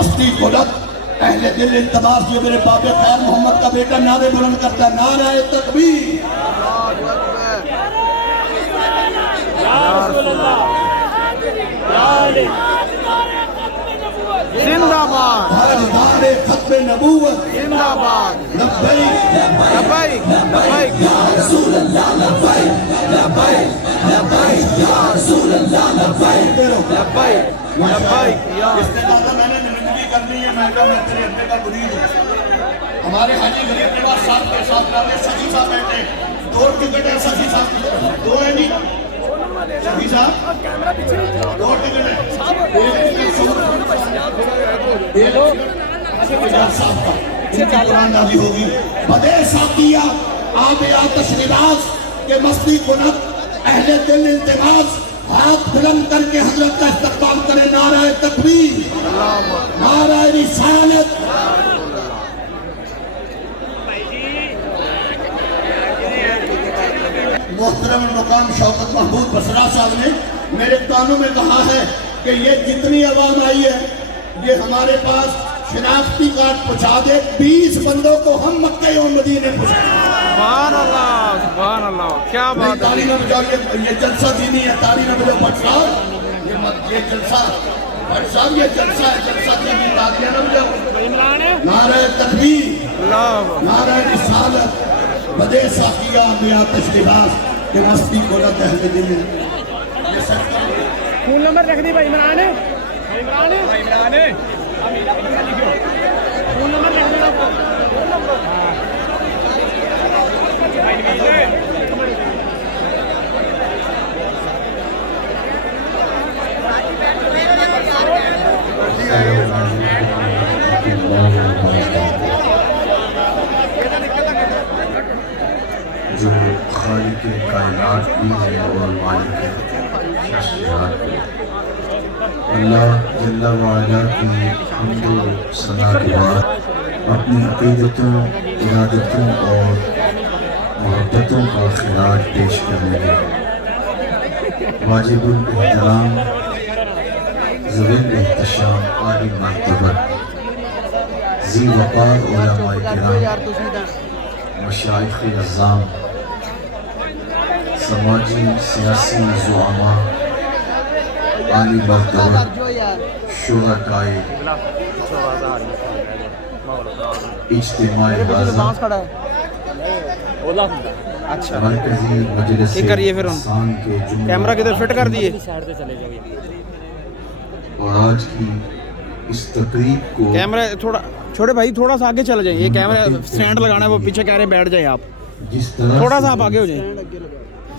مستی بلند اہل دل التماس یہ میرے باب خیر محمد کا بیٹا نعرے بلند کرتا ہے نعرہ تکبیر زندہ باد تاجدار ختم نبوت زندہ باد لبیک لبیک لبیک یا رسول اللہ لبیک لبیک لبیک یا رسول اللہ لبیک لبیک لبیک یا اس سے زیادہ میں نے نمائندگی کرنی ہے میں کہا میں تیرے ابے کا مرید ہوں ہمارے حاجی غریب نواز صاحب کے ساتھ رہے سخی صاحب بیٹھے 2 ٹکٹ ہیں سخی صاحب 2 ہیں جی سخی صاحب 2 ٹکٹ ہیں ایک اجاز صاحب کا ان کی قرآن نازی ہوگی بدے ساقیہ آب آتش نواز کے مستی کنت اہل دل التماس ہاتھ بلند کر کے حضرت کا استقبال کرے نعرہ تکبیر نعرہ رسالت محترم مقام شوکت محمود بسرا صاحب نے میرے کانوں میں کہا ہے کہ یہ جتنی عوام آئی ہے یہ ہمارے پاس شناختی کارڈ پہنچا دے 20 بندوں کو ہم مکہ و مدینے پہنچا سبحان اللہ کیا نہیں بات ہے تالی نہ بجاؤ یہ جلسہ دینی ہے تالی نہ بجاؤ بٹ صاحب یہ جلسہ بٹ صاحب یہ جلسہ ہے جلسہ دینی تالیاں نہ بجاؤ نعرہ تکبیر نعرہ رسالت بدے ساقیہ بیا تشریفات کہ مستی کو نہ دہل دل یہ سچ فون نمبر رکھ دی بھائی عمران ہے فون نمبر لکھ دینا جو خالق کائنات بھی ہے اور مالک ہے شخصیات بھی اللہ جل وعلا کی حمد و ثنا کے بعد اپنی عقیدتوں ارادتوں اور محبتوں کا خراج پیش کرنے لگے واجب الاحترام ذوی الاحتشام عالی مرتبہ ذی وقار علماء کرام مشائخ اعظام سماجی سیاسی زعماء عالی مرتبہ شرکائے اجتماع اعظم مرکزی مجلس انسان کے کیمرہ کدھر فٹ کر دیے اور آج کی اس تقریب کو کیمرہ تھوڑا چھوٹے بھائی تھوڑا سا آگے چل جائیں یہ کیمرہ سٹینڈ لگانا ہے وہ پیچھے کہہ رہے ہیں بیٹھ جائیں آپ جس طرح تھوڑا سا آپ آگے ہو جائیں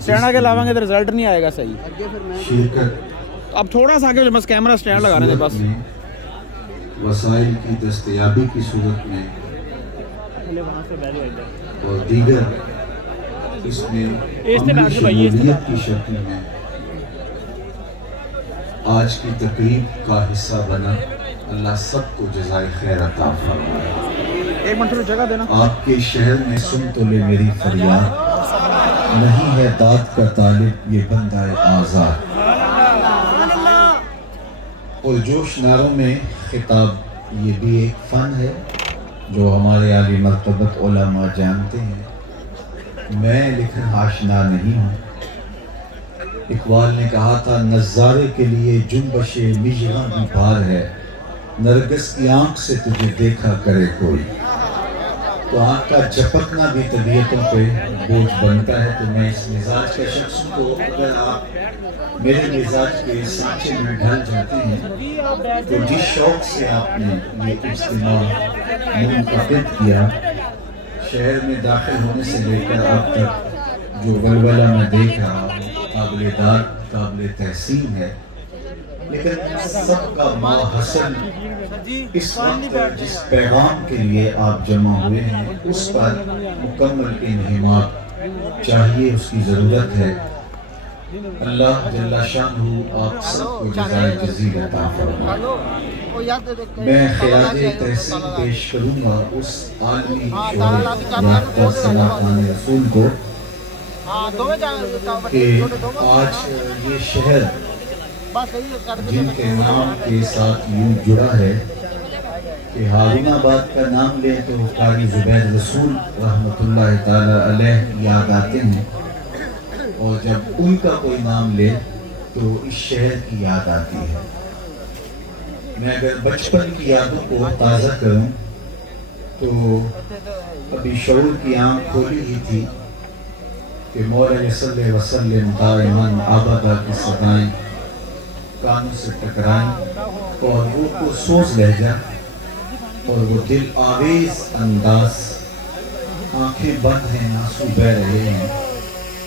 سٹینڈ آگے لاویں گے تو رزلٹ نہیں آئے گا صحیح شرکت اب تھوڑا سا آگے ہو جائیں بس کیمرہ سٹینڈ لگانے دیں بس وسائل کی دستیابی کی صورت میں اور دیگر اس میں عملی شمولیت کی شکل میں آج کی تقریب کا حصہ بنا اللہ سب کو جزائے خیر عطا فرمائے ایک منٹ تھوڑی جگہ دینا آپ کے شہر میں سن تو لے میری فریاد نہیں ہے داد کا طالب یہ بندہ آزاد اور جوش ناروں میں خطاب یہ بھی ایک فن ہے جو ہمارے عالی مرتبت علماء جانتے ہیں میں لکھن آشنا نہیں ہوں اقبال نے کہا تھا نظارے کے لیے جنبش مژگاں بھی بھار ہے نرگس کی آنکھ سے تجھے دیکھا کرے کوئی تو آنکھ کا جھپکنا بھی طبیعتوں پہ بوجھ بنتا ہے تو میں اس مزاج کے شخص کو اگر آپ میرے مزاج کے سانچے میں ڈھل جاتے ہیں تو جس شوق سے آپ نے یہ اجتماع منعقد کیا شہر میں داخل ہونے سے لے کر اب تک جو ولولہ میں دیکھ رہا ہوں قابل داد قابل تحسین ہے لیکن سب کا ماحصل اس وقت جس پیغام کے لیے آپ جمع ہوئے ہیں اس پر مکمل انہماک چاہیے اس کی ضرورت ہے اللہ جل شانہ آپ سب کو جزائے جزیل عطا فرمائے میں خراج تحسین پیش کروں گا اس عالمی شہرت یافتہ صلاح خان رسول کو کہ آج یہ شہر جن کے نام کے ساتھ یوں جڑا ہے کہ ہارون آباد کا نام لے تو قاری زبیر رسول رحمۃ اللہ تعالی علیہ یاد آتے ہیں، اور جب ان کا کوئی نام لے تو اس شہر کی یاد آتی ہے۔ میں اگر بچپن کی یادوں کو تازہ کروں تو ابھی شعور کی آنکھ کھولی ہی تھی کہ مولا صلی وسلم دائماً آبادہ کی صدائیں کانوں سے ٹکرائیں، اور وہ پرسوز لہجہ اور وہ دل آویز انداز، آنکھیں بند ہیں آنسو بہہ رہے ہیں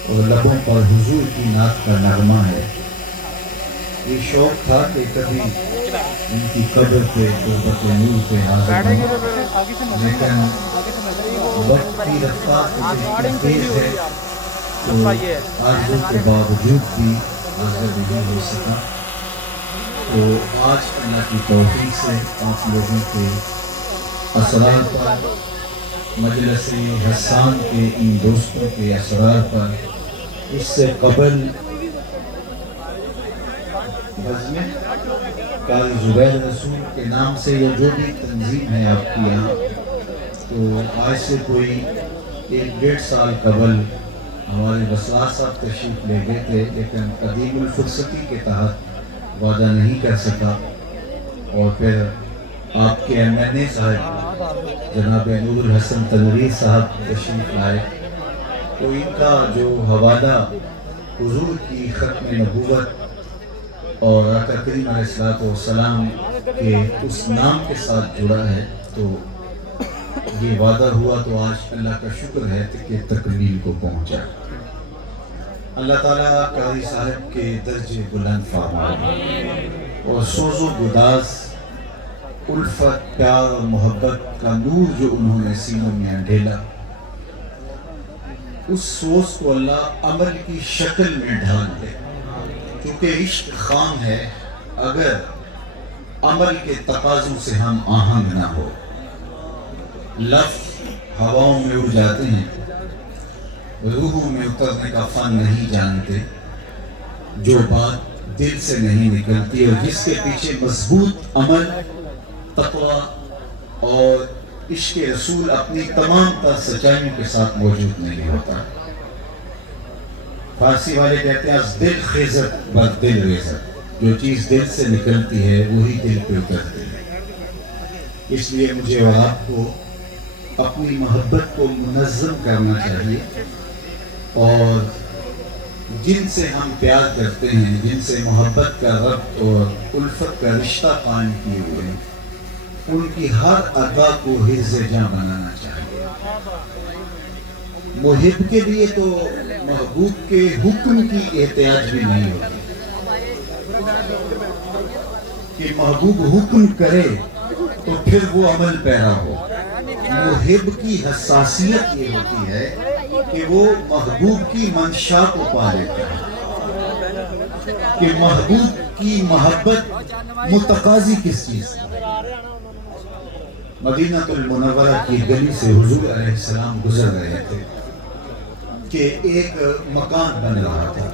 اور لبوں پر حضور کی نعت کا نغمہ ہے۔ یہ شوق تھا کہ کبھی ان کی قبر پہ قربت نور پہ حاضر ہوں، لیکن وقت کی رفتار اتنی تیز ہے تو آرزو کے باوجود بھی حاضر نہیں ہو سکا۔ تو آج اللہ کی توفیق سے آپ لوگوں کے اسرار پر، مجلس حسان کے ان دوستوں کے اسرار پر، اس سے قبل بزم قاری زبیر رسول کے نام سے یا جو بھی تنظیم ہے آپ کی یہاں، تو آج سے کوئی 1-1.5 سال قبل ہمارے بسرا صاحب تشریف لے گئے تھے، لیکن قدیم الفرصتی کے تحت وعدہ نہیں کر سکا، اور پھر آپ کے MNA صاحب جناب نور الحسن تنویر صاحب تشریف لائے، تو ان کا جو حوالہ حضور کی ختم نبوت اور آقا کریم علیہ السلام کے اس نام کے ساتھ جڑا ہے، تو یہ وعدہ ہوا تو آج اللہ کا شکر ہے کہ تکمیل کو پہنچا۔ اللہ تعالیٰ قاری صاحب کے درجے بلند فرمائے، اور سوز و گداز، الفت، پیار اور محبت کا نور جو انہوں نے سینوں میں انڈھیلا، اس سوز کو اللہ عمل کی شکل میں ڈھال دے، کیونکہ عشق خام ہے اگر عمل کے تقاضوں سے ہم آہنگ نہ ہو۔ لفظ ہواؤں میں اڑ جاتے ہیں، روحوں میں اترنے کا فن نہیں جانتے، جو بات دل سے نہیں نکلتی اور جس کے پیچھے مضبوط عمل، تقوی اور عشق رسول اپنی تمام تر سچائیوں کے ساتھ موجود نہیں ہوتا۔ فارسی والے کہتے ہیں از دل خیزت بر دل ریزت، جو چیز دل سے نکلتی ہے وہی دل پہ اترتی ہے۔ اس لیے مجھے اور آپ کو اپنی محبت کو منظم کرنا چاہیے، اور جن سے ہم پیار کرتے ہیں، جن سے محبت کا ربط اور الفت کا رشتہ قائم کیے ہوئے ہیں، ان کی ہر ادا کو حرز جاں بنانا چاہیے۔ محب کے لیے تو محبوب کے حکم کی احتیاج بھی نہیں ہوتی کہ محبوب حکم کرے تو پھر وہ عمل پیرا ہو۔ محب کی حساسیت یہ ہوتی ہے کہ وہ محبوب کی منشا کو پا لیتا ہے کہ محبوب کی محبت متقاضی کس چیز ہے۔ مدینہ المنورہ کی گلی سے حضور علیہ السلام گزر رہے تھے کہ ایک مکان بن رہا تھا،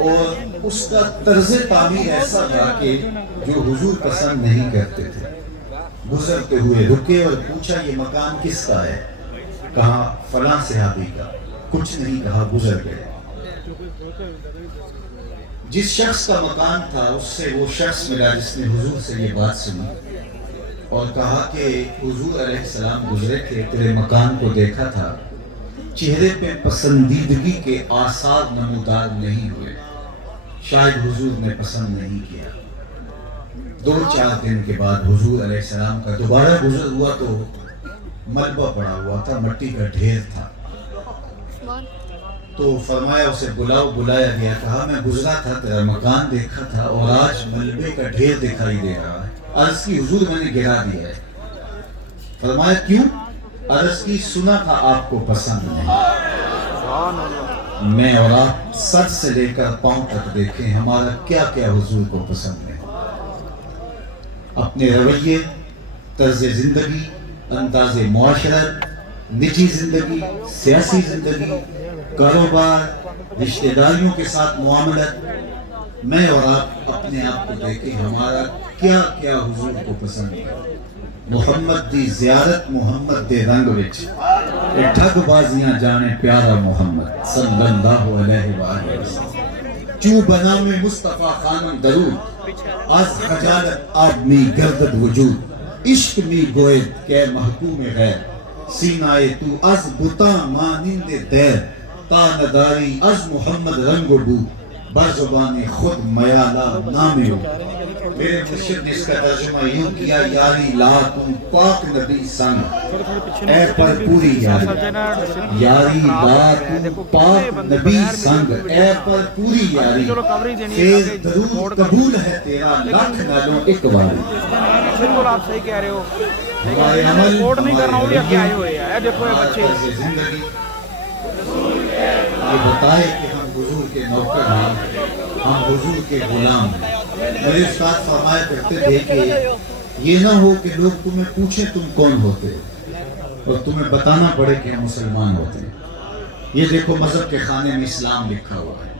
اور اس کا طرز تعمیر ایسا تھا کہ جو حضور پسند نہیں کرتے تھے۔ گزرتے ہوئے رکے اور پوچھا یہ مکان کس کا ہے؟ کہا فلاں صحابی کا۔ کچھ نہیں کہا، گزر گئے۔ جس شخص کا مکان تھا اس سے وہ شخص ملا جس نے حضور سے یہ بات سنی اور کہا کہ حضور علیہ السلام گزرے تھے، تیرے مکان کو دیکھا تھا، چہرے پہ پسندیدگی کے آثار نمودار نہیں ہوئے، شاید حضور نے پسند نہیں کیا۔ 2-4 دن کے بعد حضور علیہ السلام کا دوبارہ گزر ہوا تو ملبہ پڑا ہوا تھا، مٹی کا ڈھیر تھا، تو فرمایا اسے بلاؤ۔ بلایا گیا، کہا میں گزرا تھا، تیرا مکان دیکھا تھا اور آج ملبے کا ڈھیر دکھائی دے رہا ہے۔ عرض کی حضور میں نے گرا دیا ہے۔ فرمایا کیوں؟ عرض کی سنا تھا آپ کو پسند نہیں۔ میں اور آپ سر سے لے کر پاؤں تک دیکھیں ہمارا کیا کیا حضور کو پسند ہے۔ اپنے رویے، طرز زندگی، انداز معاشرت، نجی زندگی، سیاسی زندگی، کاروبار، رشتہ داریوں کے ساتھ معاملت، میں اور آپ اپنے آپ کو دیکھیں ہمارا کیا کیا حضور کو پسند ہے. محمد دی زیارت محمد دے رنگ وچ ٹھگ بازیاں جانے پیارا محمد صلی اللہ علیہ وآلہ وسلم. چو بنا میں مصطفیٰ خانم درود از خجالت آدمی گردد وجود عشق می گوید کہ محکوم غیر سینائے تو از بتا مانند دیر تا نداری از محمد رنگ و بو بر زبان خود میالا نامے ہو. میرے مرشد نے اس کا ترجمہ یوں کیا یاری لا تم پاک نبی سنگ اے پر پوری یاری یاری لا تم پاک نبی سنگ اے پر پوری یاری فیض درود قبول ہے تیرا لاکھ نالوں ایک باری. بالکل آپ صحیح کہہ رہے ہو. ہمارے عمل سپورٹ نہیں کرنا وہ بھی آگے آئے ہوئے ہیں. دیکھو یہ بچے زندگی یہ بتائے کہ ہم حضور کے نوکر ہیں, ہم حضور کے غلام ہیں. میرے استاد فرمایا کرتے تھے کہ یہ نہ ہو کہ لوگ تمہیں پوچھیں تم کون ہوتے اور تمہیں بتانا پڑے کہ ہم مسلمان ہوتے ہیں. یہ دیکھو مذہب کے خانے میں اسلام لکھا ہوا ہے.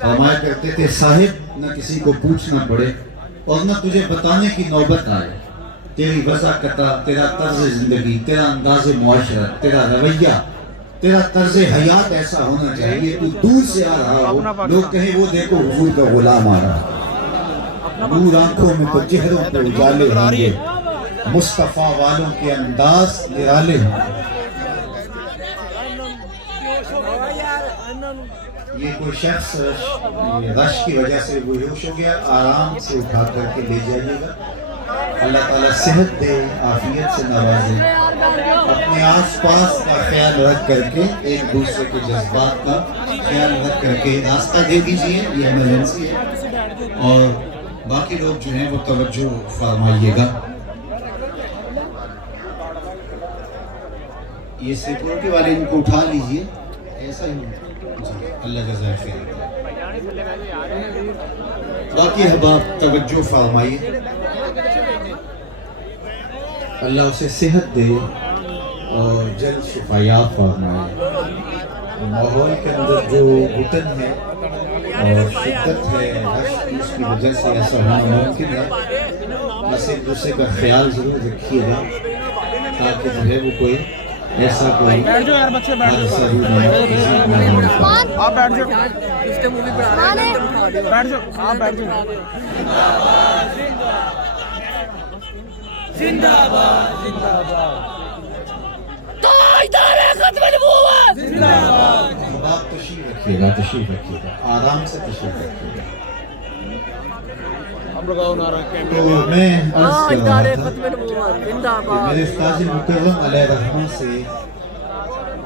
فرمایا کرتے تھے صاحب نہ کسی کو پوچھنا پڑے اور نہ تجھے بتانے کی نوبت آئے. تیری وضاحت, تیرا طرز زندگی, تیرا انداز معاشرت, تیرا رویہ, تیرا طرز حیات ایسا ہونا چاہیے تو دور سے آ رہا ہو لوگ کہیں وہ دیکھو حضور کا غلام آ رہا ہے. نور آنکھوں میں تو چہروں پہ اجالے ہوں گے, مصطفیٰ والوں کے انداز نرالے ہوں گے. یہ کوئی شخص رش کی وجہ سے بے ہوش ہو گیا, آرام سے اٹھا کر کے لے جائیے گا. اللہ تعالیٰ صحت دے, عافیت سے نوازے. اپنے آس پاس کا خیال رکھ کر کے ایک دوسرے کے جذبات کا خیال رکھ کر کے راستہ دے دیجیے. یہ ایمرجنسی ہے. اور باقی لوگ جو ہیں وہ توجہ فرمائیے گا. یہ سیکورٹی والے ان کو اٹھا لیجیے. ایسا ہی جی, اللہ جزائے خیر. باقی احباب توجہ فرمائیے. اللہ اسے صحت دے اور جلد شفایاب فرمائے. ماحول کے اندر جو گھٹن ہے اور شدت ہے, رش کی, اس کی وجہ سے ایسا ہونا ممکن ہے. بس ایک دوسرے کا خیال ضرور رکھیے گا تاکہ جو ہے وہ کوئی ایسا کوئی حادثہ ہو نہ ہو. آپ بیٹھ جاؤ, بیٹھ جاؤ, آپ بیٹھ جاؤ. زندہ باد, زندہ باد, تاجدار ختم نبوت زندہ باد. آپ تشریف رکھیے گا, تشریف رکھیے گا, آرام سے تشریف رکھیے گا. تو میں عرض کر رہا تھا کہ میرے استاذ مکرم علیہ رحمہ سے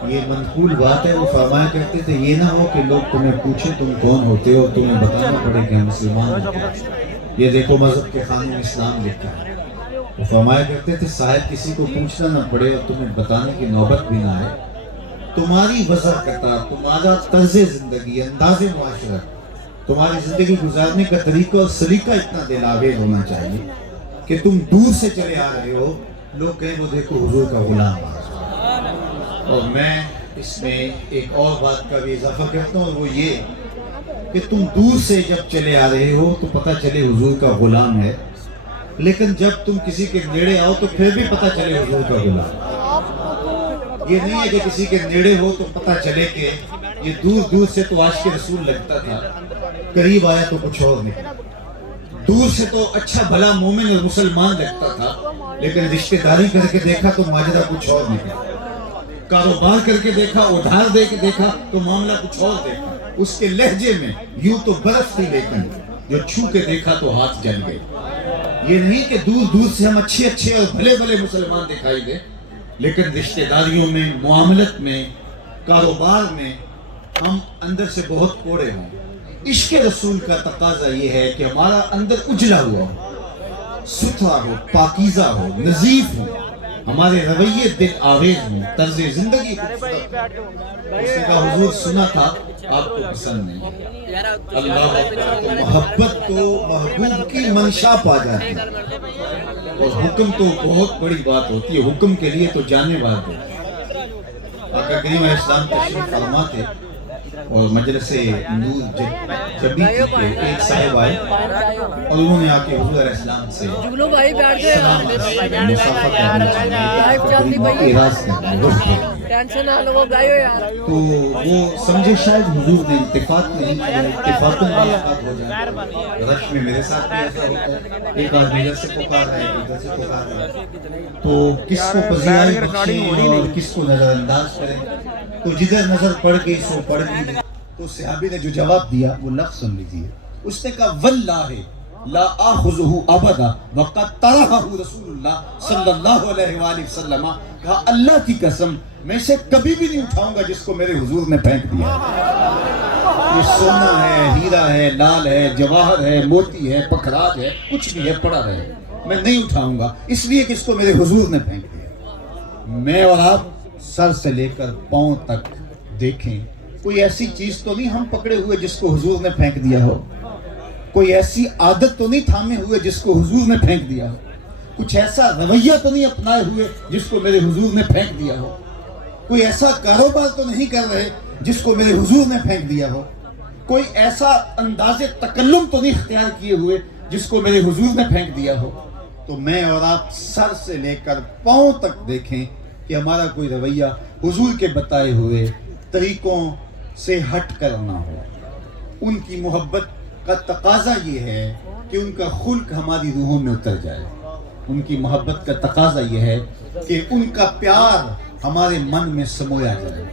یہ منقول بات ہے. وہ فرمایا کرتے تھے یہ نہ ہو کہ لوگ تمہیں پوچھیں تم کون ہوتے ہو اور تمہیں بتانا پڑے کہ ہم مسلمان ہیں. یہ دیکھو مذہب کے خانے میں اسلام لکھا ہے. وہ فرمایا کرتے تھے شاید کسی کو پوچھنا نہ پڑے اور تمہیں بتانے کی نوبت بھی نہ آئے. تمہاری وضاحت, تمہارا طرز زندگی, انداز معاشرت, تمہاری زندگی گزارنے کا طریقہ اور سلیقہ اتنا دلاویز ہونا چاہیے کہ تم دور سے چلے آ رہے ہو لوگ کہیں وہ دیکھو حضور کا غلام آ رہا ہے. اور میں اس میں ایک اور بات کا بھی اضافہ کرتا ہوں, اور وہ یہ کہ تم دور سے جب چلے آ رہے ہو تو پتہ چلے حضور کا غلام ہے, لیکن جب تم کسی کے نیڑے آؤ تو پھر بھی پتہ چلے حضور کا غلام. یہ نہیں ہے کہ کسی کے نیڑے ہو تو پتہ چلے کہ یہ دور دور سے تو عاشق رسول لگتا تھا, قریب آیا تو کچھ اور نکلا. دور سے تو اچھا بھلا مومن اور مسلمان لگتا تھا, لیکن رشتہ داری کر کے دیکھا تو ماجرا کچھ اور نکلا. کاروبار کر کے دیکھا, ادھار دے کے دیکھا تو معاملہ کچھ اور دیکھا. اس کے لہجے میں یوں تو برف تھی, لیکن جو چھو کے دیکھا تو ہاتھ جل گئے. یہ نہیں کہ دور دور سے ہم اچھے اچھے اور بھلے بھلے مسلمان دکھائی دیں, لیکن رشتہ داریوں میں, معاملت میں, کاروبار میں ہم اندر سے بہت کوڑے ہوں. عشق رسول کا تقاضا یہ ہے کہ ہمارا اندر اجلا ہوا ہو, ستھرا ہو, پاکیزہ ہو, نظیف ہو, ہمارے رویے دل آویز ہوں, طرز زندگی خوبصورت ہو. اس نے کہا حضور سنا تھا آپ کو پسند نہیں. اللہ تو محبت تو محبوب کی منشا پا جاتی ہے, اور حکم تو بہت بڑی بات ہوتی ہے. حکم کے لیے تو جانے والے آقا کریم علیہ السلام تشریف فرما تھے. اور مجلس نور جبی کے ایک صاحب آئے اور انہوں نے آ کے حضور علیہ السلام سے سلام مصافحہ کرنے تو وہ سمجھے شاید حضور نے التفات نہیں کیا، التفات ملاقات ہو جائے. رش میں میرے ساتھ بھی ایسا ہوتا ہے، ایک آدمی ادھر سے پکار رہا ہے ادھر سے پکار رہا ہے، تو کس کو پذیرائی بخشیں اور کس کو نظر انداز کریں. تو جدھر نظر پڑ گئی سو پڑ گئی. تو صحابی نے جو جواب دیا وہ لفظ سن لیجیے. اس نے کہا واللہ لا آخذہ ابدا وقد طرحہ رسول اللہ صلی اللہ علیہ وآلہ وسلم. کہا اللہ کی قسم میں اسے کبھی بھی نہیں اٹھاؤں گا جس کو میرے حضور نے پھینک دیا. یہ سونا ہے، ہیرا ہے، لال ہے، جواہر ہے، موتی ہے، پکھراج ہے، کچھ بھی ہے پڑا رہے، میں نہیں اٹھاؤں گا اس لیے کہ اس کو میرے حضور نے پھینک دیا. میں اور آپ سر سے لے کر پاؤں تک دیکھیں، کوئی ایسی چیز تو نہیں ہم پکڑے ہوئے جس کو حضور نے پھینک دیا ہو، کوئی ایسی عادت تو نہیں تھامے ہوئے جس کو حضور نے پھینک دیا ہو، کچھ ایسا رویہ تو نہیں اپنائے ہوئے جس کو میرے حضور نے پھینک دیا ہو، کوئی ایسا کاروبار تو نہیں کر رہے جس کو میرے حضور نے پھینک دیا ہو، کوئی ایسا انداز تکلم تو نہیں اختیار کیے ہوئے جس کو میرے حضور نے پھینک دیا ہو. تو میں اور آپ سر سے لے کر پاؤں تک دیکھیں کہ ہمارا کوئی رویہ حضور کے بتائے ہوئے طریقوں سے ہٹ کر نہ ہو. ان کی محبت کا تقاضا یہ ہے کہ ان کا خلق ہماری روحوں میں اتر جائے. ان کی محبت کا تقاضا یہ ہے کہ ان کا پیار ہمارے من میں سمویا جائے.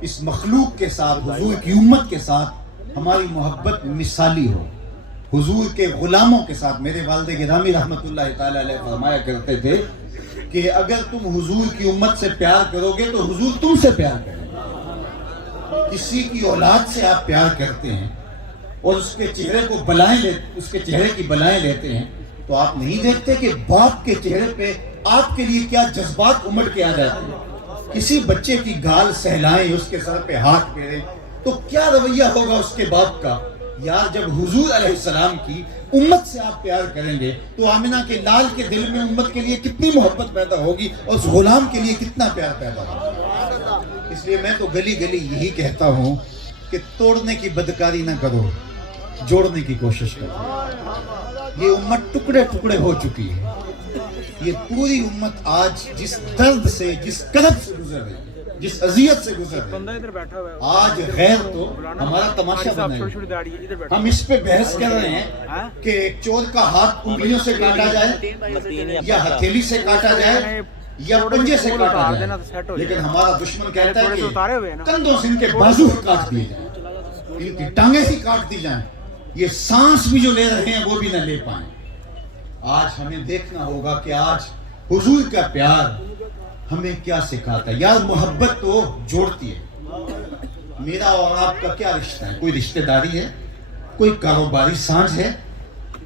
اس مخلوق کے ساتھ، حضور کی امت کے ساتھ ہماری محبت مثالی ہو. حضور کے غلاموں کے ساتھ میرے والد گرامی رحمت اللہ تعالی علیہ فرمایا کرتے تھے کہ اگر تم حضور کی امت سے پیار کرو گے تو حضور تم سے پیار کریں گے. کسی کی اولاد سے آپ پیار کرتے ہیں اور اس کے چہرے کو اس کے چہرے کی بلائیں لیتے ہیں تو آپ نہیں دیکھتے کہ باپ کے چہرے پہ آپ کے لیے کیا جذبات امڑ کے آ جاتے ہیں. کسی بچے کی گال سہلائیں، اس کے سر پہ ہاتھ پھیریں تو کیا رویہ ہوگا اس کے باپ کا. یار جب حضور علیہ السلام کی امت سے آپ پیار کریں گے تو آمنہ کے لال کے دل میں امت کے لیے کتنی محبت پیدا ہوگی اور اس غلام کے لیے کتنا پیار پیدا ہوگا. اس لیے میں تو گلی گلی یہی کہتا ہوں کہ توڑنے کی بدکاری نہ کرو، جوڑنے کی کوشش کرو. یہ امت ٹکڑے ٹکڑے ہو چکی ہے. یہ پوری امت آج جس درد سے، جس کرب سے گزر رہی ہے، جس اذیت سے گزر رہی ہے، آج غیر تو ہمارا تماشا بنائے. ہم اس پہ بحث کر رہے ہیں کہ ایک چور کا ہاتھ انگلیوں سے کاٹا جائے یا ہتھیلی سے کاٹا جائے یا پنجے سے کاٹا جائے، لیکن ہمارا دشمن کہتا ہے کہ کندھوں سے ان کے بازو کاٹ دیے جائیں، ان کی ٹانگیں ہی کاٹ دی جائیں، یہ سانس بھی جو لے رہے ہیں وہ بھی نہ لے پائیں. آج ہمیں دیکھنا ہوگا کہ آج حضور کا پیار ہمیں کیا سکھاتا ہے. یار محبت تو جوڑتی ہے. میرا اور آپ کا کیا رشتہ ہے؟ کوئی رشتہ داری ہے؟ کوئی کاروباری سانجھ ہے؟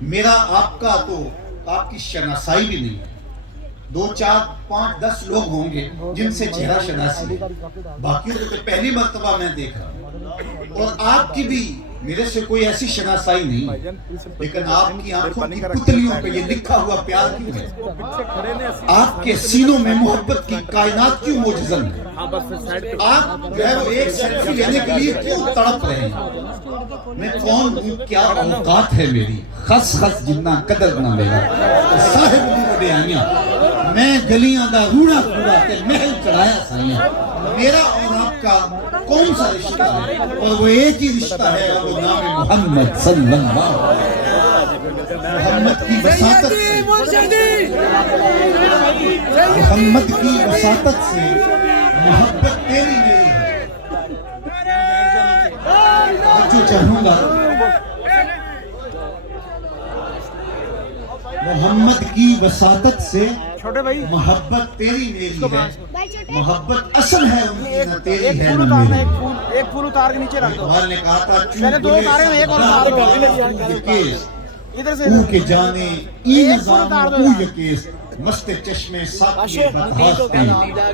میرا آپ کا تو آپ کی شناسائی بھی نہیں ہے. 2 4 5 10 لوگ ہوں گے جن سے چہرہ شناسی ہے، باقیوں کو تو پہلی مرتبہ میں دیکھ رہا ہوں. اور آپ کی بھی میرے سے کوئی ایسی شناسائی نہیں، لیکن آپ کی آنکھوں کی پتلیوں پہ یہ لکھا ہوا پیار کیوں ہے؟ آپ کے سینوں میں محبت کی کائنات کیوں موجزن ہے؟ آپ جو ہے وہ ایک سیلفی لینے کے لیے کیوں تڑپ رہے ہیں؟ میں کون ہوں، کیا اوقات ہے میری، خس خس جتنا قدر نہ میرا صاحب دی وڈے آئیاں، میں گلیاں دا روڑا پھوڑا کے محل چڑھایا سائیاں. میرا اور آپ کا کون سا رشتہ ہے؟ اور وہ ایک ہی رشتہ ہے اور وہ نام محمد صلی اللہ علیہ وسلم. محمد کی وساطت سے، محمد کی وساطت سے محبت تیری میری ہے. جو چاہوں گا محمد کی وساطت سے محبت تیری میری ہے. محبت اصل ہے ان کی، نہ تیری ہے نہ میری. ایک پھول اتار کے نیچے رکھ دو. اقبال نے کہا تھا پہلے 2 اتارے ہیں، ایک اور اتار دو. ادھر سے او کے جانے ای نظام او یکیس مست چشمے ساکی بدہاستے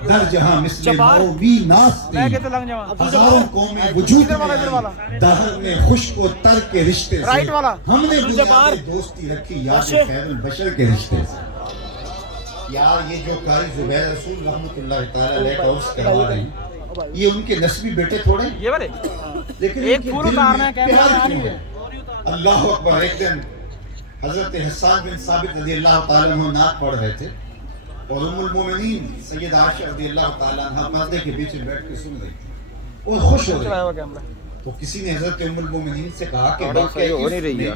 در جہاں مثل مو بھی ناستے. ہزاروں قومیں وجود میں آئی دہر میں خشک و تر کے رشتے سے. ہم نے بنیاد دوستی رکھی یاد خیر البشر کے رشتے سے. یار یہ جو قاری زبیر رسول رحمت اللہ تعالی علیہ کا عرص کروا رہے ہیں یہ ان کے نسبی بیٹے تھوڑے یہ والے لیکن ایک ان کے پورا دل اتارنا میں ہے، کیمرہ پیار آ کیوں نہیں ہے؟ اللہ اکبر. ایک دن حضرت حسان بن ثابت رضی اللہ تعالیٰ عنہ نعت پڑھ رہے تھے اور ام المومنین سیدہ عائشہ رضی اللہ تعالیٰ عنہ پردے کے پیچھے بیٹھ کے سن رہی تھی اور خوش ہو رہی تھی. تو کسی نے حضرت ام المومنین سے کہا کہ واقعی ہو نہیں رہی ہے.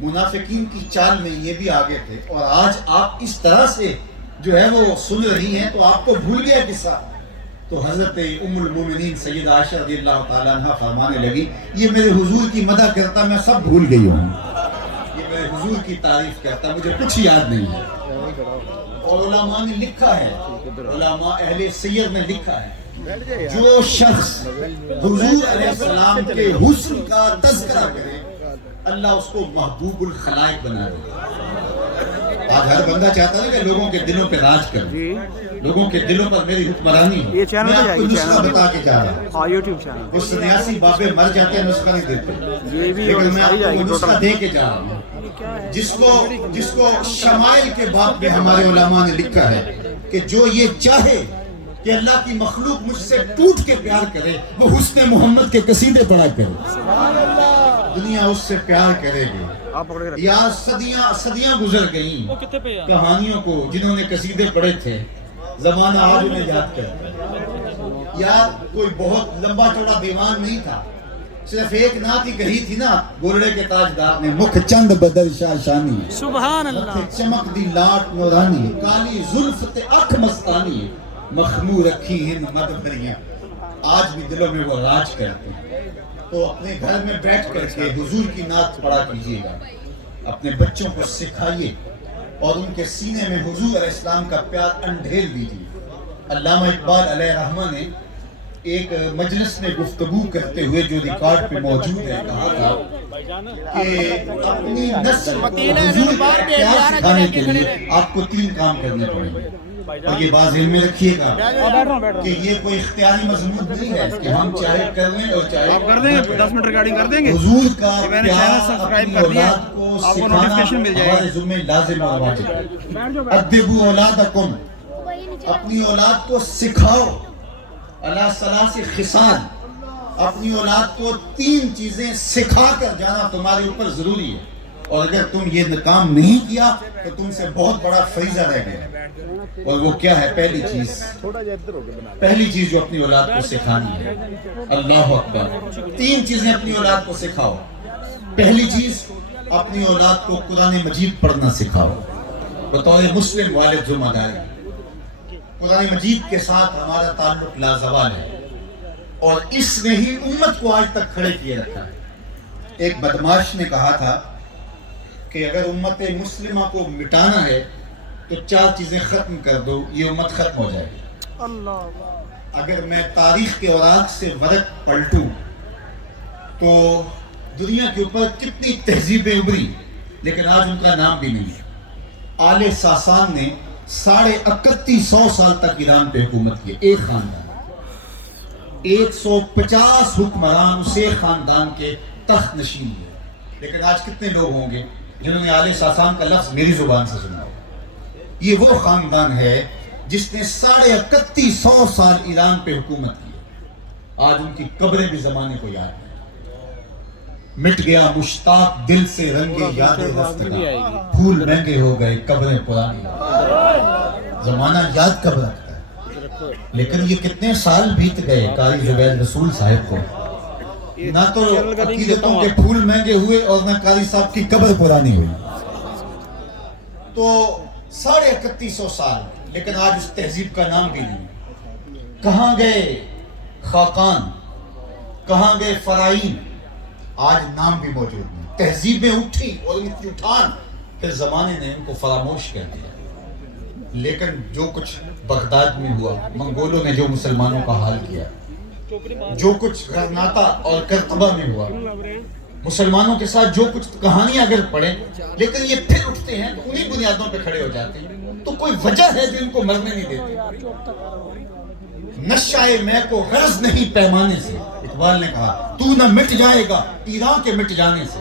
منافقین کی چال میں یہ بھی آگے تھے اور آج آپ اس طرح سے جو ہے وہ سن رہی ہیں تو آپ کو بھول گیا قصہ. تو حضرت ام المومنین سیدہ عائشہ رضی اللہ تعالیٰ عنہ فرمانے لگی یہ میرے حضور کی مدح کرتا میں سب بھول گئی ہوں, یہ میرے حضور کی تعریف کرتا مجھے کچھ یاد نہیں ہے. اور علماء نے لکھا ہے, علماء اہل سیر نے لکھا ہے جو شخص حضور علیہ السلام کے حسن کا تذکرہ کرے اللہ اس کو محبوب الخلائق بنا دے. آج ہر بندہ چاہتا ہے کہ لوگوں کے دلوں پہ راج کرے, لوگوں کے دلوں پر میری حکمرانی ہو. یہ چینل میں پہ آپ جائے کو گی, نسخہ چینل بتا کے جا رہا ہوں. ہاں یوٹیوب چینل وہ سنیاسی بابے مر جاتے ہیں نسخہ نہیں دیتے, یہ بھی لیکن میں آپ ساری جائے کو گی وہ نسخہ ٹوٹل. دے کے جا رہا ہوں جس کو شمائل کے باب میں ہمارے علماء نے لکھا ہے کہ جو یہ چاہے کہ اللہ کی مخلوق مجھ سے ٹوٹ کے پیار کرے وہ حسن محمد کے قصیدے پڑھا کرے, دنیا اس سے پیار کرے گی. یا صدیاں گزر گئیں کہانیوں کو جنہوں نے قصیدے پڑھے تھے, زمانہ آج انہیں یاد کرتا ہے. یاد کوئی بہت لمبا چوڑا دیوان نہیں تھا, صرف ایک نعت ہی کہی تھی نا گولڑے کے تاجدار نے, مکھ چند بدر شاہ شانی سبحان اللہ, چمک دی لاٹ نورانی کالی زلف تے اکھ مستانی مخمور رکھی ہیں مد بھریاں. آج بھی دلوں میں وہ راج کرتے ہیں. تو اپنے گھر میں بیٹھ کر کے حضور کی نعت پڑھا کیجیے گا, اپنے بچوں کو سکھائیے اور ان کے سینے میں حضور علیہ السلام کا پیار انڈھیل دیجیے. علامہ اقبال علیہ رحمہ نے ایک مجلس میں گفتگو کرتے ہوئے جو ریکارڈ پہ موجود ہے کہا تھا کہ اپنی نسل کو حضور کا پیار سکھانے کے لیے آپ کو 3 کام کرنے پڑیں گے. اور یہ بات ذہن میں رکھیے گا کہ یہ کوئی اختیاری مضمون نہیں ہے کہ ہم چاہے کر لیں اور چاہے آپ کر دیں گے, 10 منٹ ریکارڈنگ کر دیں گے. حضور کا میں نے چینل پیار سبسکرائب اپنی کر دیا, اولاد کو آپ کو نوٹیفیکیشن مل جائے گا. ہمارے ذمہ لازم اور واجب ہے. ادبوا اولادکم, اپنی اولاد کو سکھاؤ علی ثلاث خصال, اپنی اولاد کو 3 چیزیں سکھا کر جانا تمہارے اوپر ضروری ہے. اور اگر تم یہ کام نہیں کیا تو تم سے بہت بڑا فریضہ رہ گیا. اور وہ کیا ہے؟ پہلی چیز جو اپنی اولاد کو سکھانی ہے, اللہ اکبر, 3 چیزیں اپنی اولاد کو سکھاؤ. پہلی چیز اپنی اولاد کو قرآن مجید پڑھنا سکھاؤ. بطور مسلم والد ذمہ داری, قرآن مجید کے ساتھ ہمارا تعلق لازوال ہے اور اس نے ہی امت کو آج تک کھڑے کیے رکھا ہے. ایک بدماش نے کہا تھا کہ اگر امت مسلمہ کو مٹانا ہے تو 4 چیزیں ختم کر دو, یہ امت ختم ہو جائے گی. اگر میں تاریخ کے اوراق سے ورق پلٹوں تو دنیا کے اوپر کتنی تہذیبیں ابھری لیکن آج ان کا نام بھی نہیں ہے. آل ساسان نے 3150 سال تک ایران پہ حکومت کی, ایک خاندان, 150 حکمران اسے خاندان کے تخت نشین ہوئے. لیکن آج کتنے لوگ ہوں گے جنہوں نے آل ساسان کا لفظ میری زبان سے سنا ہو. یہ وہ خاندان ہے جس نے 3150 سال ایران پہ حکومت کی. آج ان کی قبریں بھی زمانے کو یاد ہیں. مٹ گیا مشتاق دل سے رنگے یاد رفتگاں, پھول مہنگے ہو گئے قبریں پرانی. زمانہ یاد کب رکھتا ہے, لیکن یہ کتنے سال بیت گئے قاری زبیر رسول صاحب کو, نہ تو عقیدتوں کے پھول مہنگے ہوئے اور نہ قاری صاحب کی قبر پرانی ہوئی. تو 3150 سال, لیکن آج اس تہذیب کا نام بھی نہیں. کہاں گئے خاقان, کہاں گئے فرائین, آج نام بھی موجود نہیں. تہذیبیں اٹھی اور ان کی اٹھان پھر زمانے نے ان کو فراموش کر دیا. لیکن جو کچھ بغداد میں ہوا, منگولوں نے جو مسلمانوں کا حال کیا, جو کچھ غرناطہ اور کرتبہ میں ہوا, مسلمانوں کے ساتھ جو کچھ کہانیاں اگر پڑھیں لیکن یہ پھر اٹھتے ہیں تو انہی بنیادوں پہ کھڑے ہو جاتے ہیں. تو کوئی وجہ ہے جو ان کو مرنے نہیں دیتی. نشائے میں کو غرض نہیں پیمانے سے, اقبال نے کہا تو نہ مٹ جائے گا ایران کے مٹ جانے سے,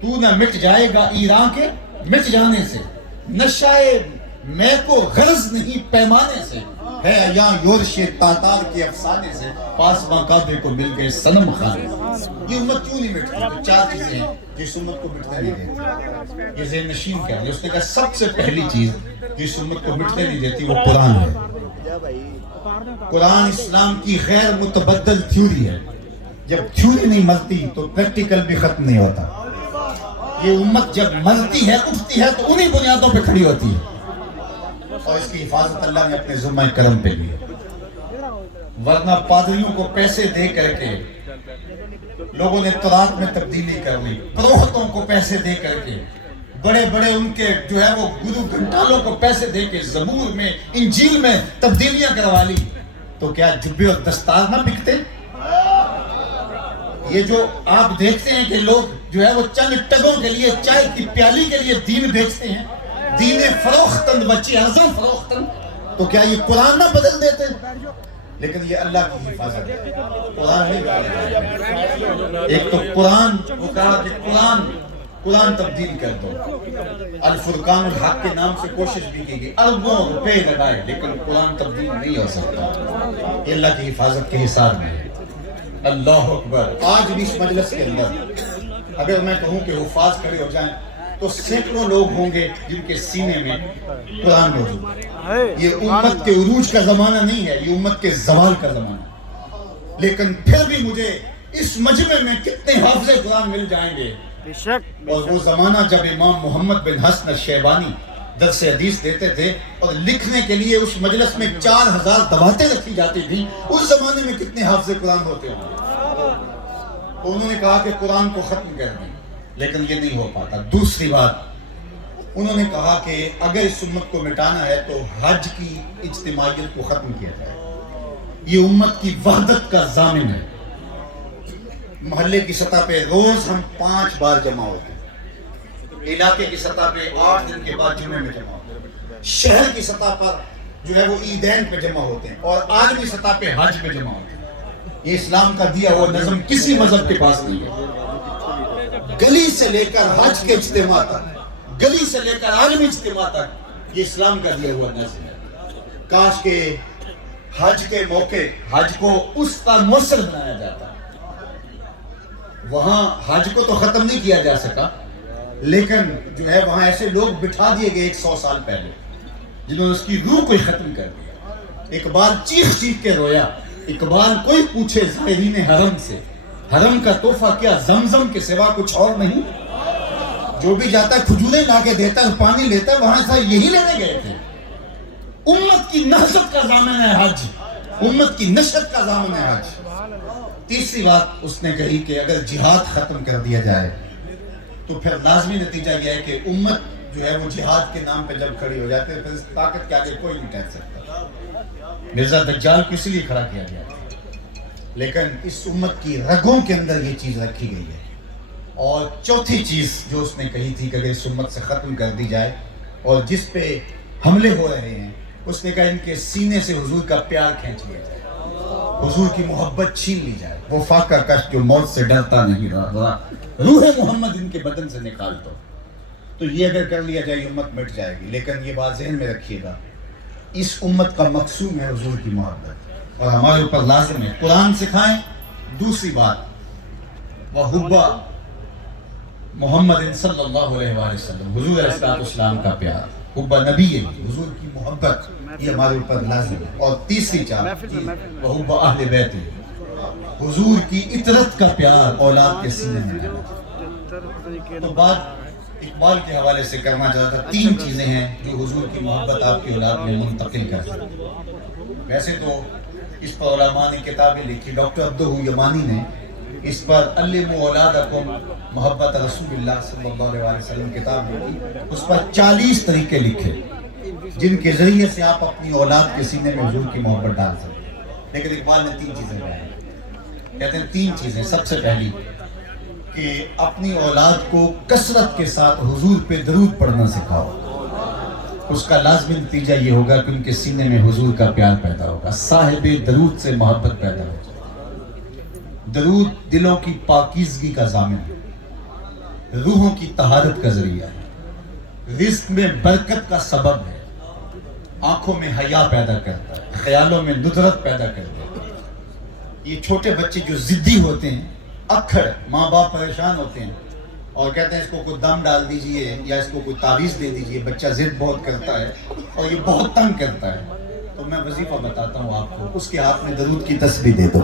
تو نہ مٹ جائے گا ایران کے مٹ جانے سے. نشائے میں کو غرض نہیں پیمانے سے، ہے یا یورش تاتار کے افسانے سے، پاسباں کعبے کو مل گئے صنم خانے سے۔ یہ امت کیوں نہیں مٹتی؟ تو 4 چیزیں ہیں جو اس امت کو مٹنے نہیں دیتی۔ یہ ذہن نشین کیا ہے؟ اس نے کہا سب سے پہلی چیز جو اس امت کو مٹنے نہیں دیتی وہ قرآن ہے۔ قرآن اسلام کی غیر متبدل تھیوری ہے۔ جب تھیوری نہیں مرتی تو پریکٹیکل بھی ختم نہیں ہوتا۔ یہ امت جب مرتی ہے، اٹھتی ہے تو انہی بنیادوں پہ کھڑی ہوتی ہے، اور اس کی حفاظت اللہ نے اپنے ذمہ کرم پہ لی ہے۔ ورنہ پادریوں کو پیسے دے کر کے لوگوں نے تورات میں تبدیلی کر لی، پروہتوں کو پیسے دے کر کے، بڑے بڑے ان کے جو ہے وہ گرو گھنٹالوں کو پیسے دے کے زبور میں، انجیل میں تبدیلیاں کروا لی، تو کیا جبے اور دستار نہ بکتے؟ یہ جو آپ دیکھتے ہیں کہ لوگ جو ہے وہ چند ٹگوں کے لیے، چائے کی پیالی کے لیے دین بیچتے ہیں، دین فروختن وچی اعظم فروختن، تو کیا یہ قرآن نہ بدل دیتے؟ لیکن یہ اللہ کی حفاظت ہے، قرآن نہیں بدل۔ ایک تو قرآن، وہ کہا کہ قرآن تبدیل کر دو۔ الفرقان الحق کے نام سے کوشش بھی کی گئی، اربوں روپے لگائے، لیکن قرآن تبدیل نہیں ہو سکتا۔ یہ اللہ کی حفاظت کے حصار میں ہے۔ اللہ اکبر۔ آج بھی اس مجلس کے اندر اگر میں کہوں کہ حفاظ کھڑے ہو جائیں تو سینکڑوں لوگ ہوں گے جن کے سینے میں قرآن موجود ہے۔ یہ امت کے عروج کا زمانہ نہیں ہے، یہ امت کے زوال کا زمانہ ہے۔ لیکن پھر بھی مجھے اس مجمع میں کتنے حافظ قرآن مل جائیں گے، اور وہ زمانہ جب امام محمد بن حسن الشیبانی درس حدیث دیتے تھے اور لکھنے کے لیے اس مجلس میں 4000 دواتیں رکھی جاتی تھیں، اس زمانے میں کتنے حافظ قرآن ہوتے ہوں گے۔ تو انہوں نے کہا کہ قرآن کو ختم کر دیں، لیکن یہ نہیں ہو پاتا۔ دوسری بات، انہوں نے کہا کہ اگر اس امت کو مٹانا ہے تو حج کی اجتماعیت کو ختم کیا جائے۔ یہ امت کی وحدت کا ضامن ہے۔ محلے کی سطح پہ روز ہم 5 بار جمع ہوتے ہیں، علاقے کی سطح پہ 8 دن کے بعد جمعے میں جمع ہوتے ہیں، شہر کی سطح پر جو ہے وہ عیدین پہ جمع ہوتے ہیں، اور عالمی سطح پہ حج پہ جمع ہوتے ہیں۔ یہ اسلام کا دیا ہوا نظم کسی مذہب کے پاس نہیں ہے۔ گلی سے لے کر حج کے اجتماع تک، گلی سے لے کر عالمی اجتماع تک، یہ اسلام کا دیا ہوا نظم ہے۔ کاش کہ حج کے موقع حج کو اس طرح مؤثر بنایا جاتا۔ وہاں حج کو تو ختم نہیں کیا جا سکا، لیکن جو ہے وہاں ایسے لوگ بٹھا دیے گئے 100 سال پہلے جنہوں نے اس کی روح کو ہی ختم کر دیا۔ اقبال چیخ چیخ کے رویا۔ اقبال کوئی پوچھے زائرین حرم سے، حرم کا تحفہ کیا زمزم کے سوا کچھ اور نہیں؟ جو بھی جاتا ہے کھجوریں لا کے دیتا ہے، پانی لیتا ہے، وہاں سے یہی لینے گئے تھے۔ امت کی نہضت کا ضامن ہے حج، امت کی نشت کا ضامن ہے حج۔ تیسری بات اس نے کہی کہ اگر جہاد ختم کر دیا جائے تو پھر لازمی نتیجہ یہ ہے کہ امت جو ہے وہ جہاد کے نام پہ جب کھڑی ہو جاتے ہیں پھر اس طاقت کے آگے کوئی نہیں ٹھہر سکتا۔ مرزا دجال کو اس لیے کھڑا کیا گیا تھا، لیکن اس امت کی رگوں کے اندر یہ چیز رکھی گئی ہے۔ اور چوتھی چیز جو اس نے کہی تھی کہ اگر اس امت سے ختم کر دی جائے اور جس پہ حملے ہو رہے ہیں، اس نے کہا ان کے سینے سے حضور کا پیار کھینچ لیا جائے، حضور کی محبت چھین لی جائے، وہ فاقہ کش جو موت سے ڈرتا نہیں رہا، روح محمد ان کے بدن سے نکال دو۔ تو یہ اگر کر لیا جائے امت مٹ جائے گی۔ لیکن یہ بات ذہن میں رکھیے گا، اس امت کا مقصود ہے حضور کی محبت، اور ہمارے اوپر لازم ہے قرآن سکھائیں۔ دوسری بات، وحب محمد صلی اللہ علیہ وآلہ وسلم، حضور علیہ السلام کا پیار، حب نبی حضور کی محبت، یہ ہمارے اوپر لازم ہے۔ اور تیسری چیز، وحب اہل بیت، حضور کی اطرت کا پیار اولاد کے سینے میں ہے۔ تو بات اقبال کے حوالے سے کرنا چاہتا تھا، 3 چیزیں ہیں جو حضور کی محبت آپ کی اولاد میں منتقل کر سکتی۔ ویسے تو اس پر علماء نے کتابیں لکھی، ڈاکٹر عبدہ یمانی نے اس پر علموا اولادکم محبت رسول اللہ صلی اللہ علیہ وسلم کتاب لکھی، اس پر 40 طریقے لکھے جن کے ذریعے سے آپ اپنی اولاد کے سینے میں حضور کی محبت ڈال سکتے ہیں۔ لیکن اقبال نے 3 چیزیں کہی، کہتے ہیں 3 چیزیں۔ سب سے پہلی کہ اپنی اولاد کو کثرت کے ساتھ حضور پہ درود پڑھنا سکھاؤ، اس کا لازمی نتیجہ یہ ہوگا کہ ان کے سینے میں حضور کا پیار پیدا ہوگا، صاحب درود سے محبت پیدا ہو جائے۔ درود دلوں کی پاکیزگی کا ضامن ہے، روحوں کی طہارت کا ذریعہ ہے، رزق میں برکت کا سبب ہے، آنکھوں میں حیا پیدا کرتا ہے, خیالوں میں ندرت پیدا کرتا ہے. یہ چھوٹے بچے جو ضدی ہوتے ہیں, اکھڑ, ماں باپ پریشان ہوتے ہیں اور کہتے ہیں اس کو کوئی دم ڈال دیجئے یا اس کو کوئی تعویذ دے دیجئے, بچہ ضد بہت کرتا ہے اور یہ بہت تنگ کرتا ہے. تو میں وظیفہ بتاتا ہوں آپ کو, اس کے ہاتھ میں درود کی تسبیح دے دو.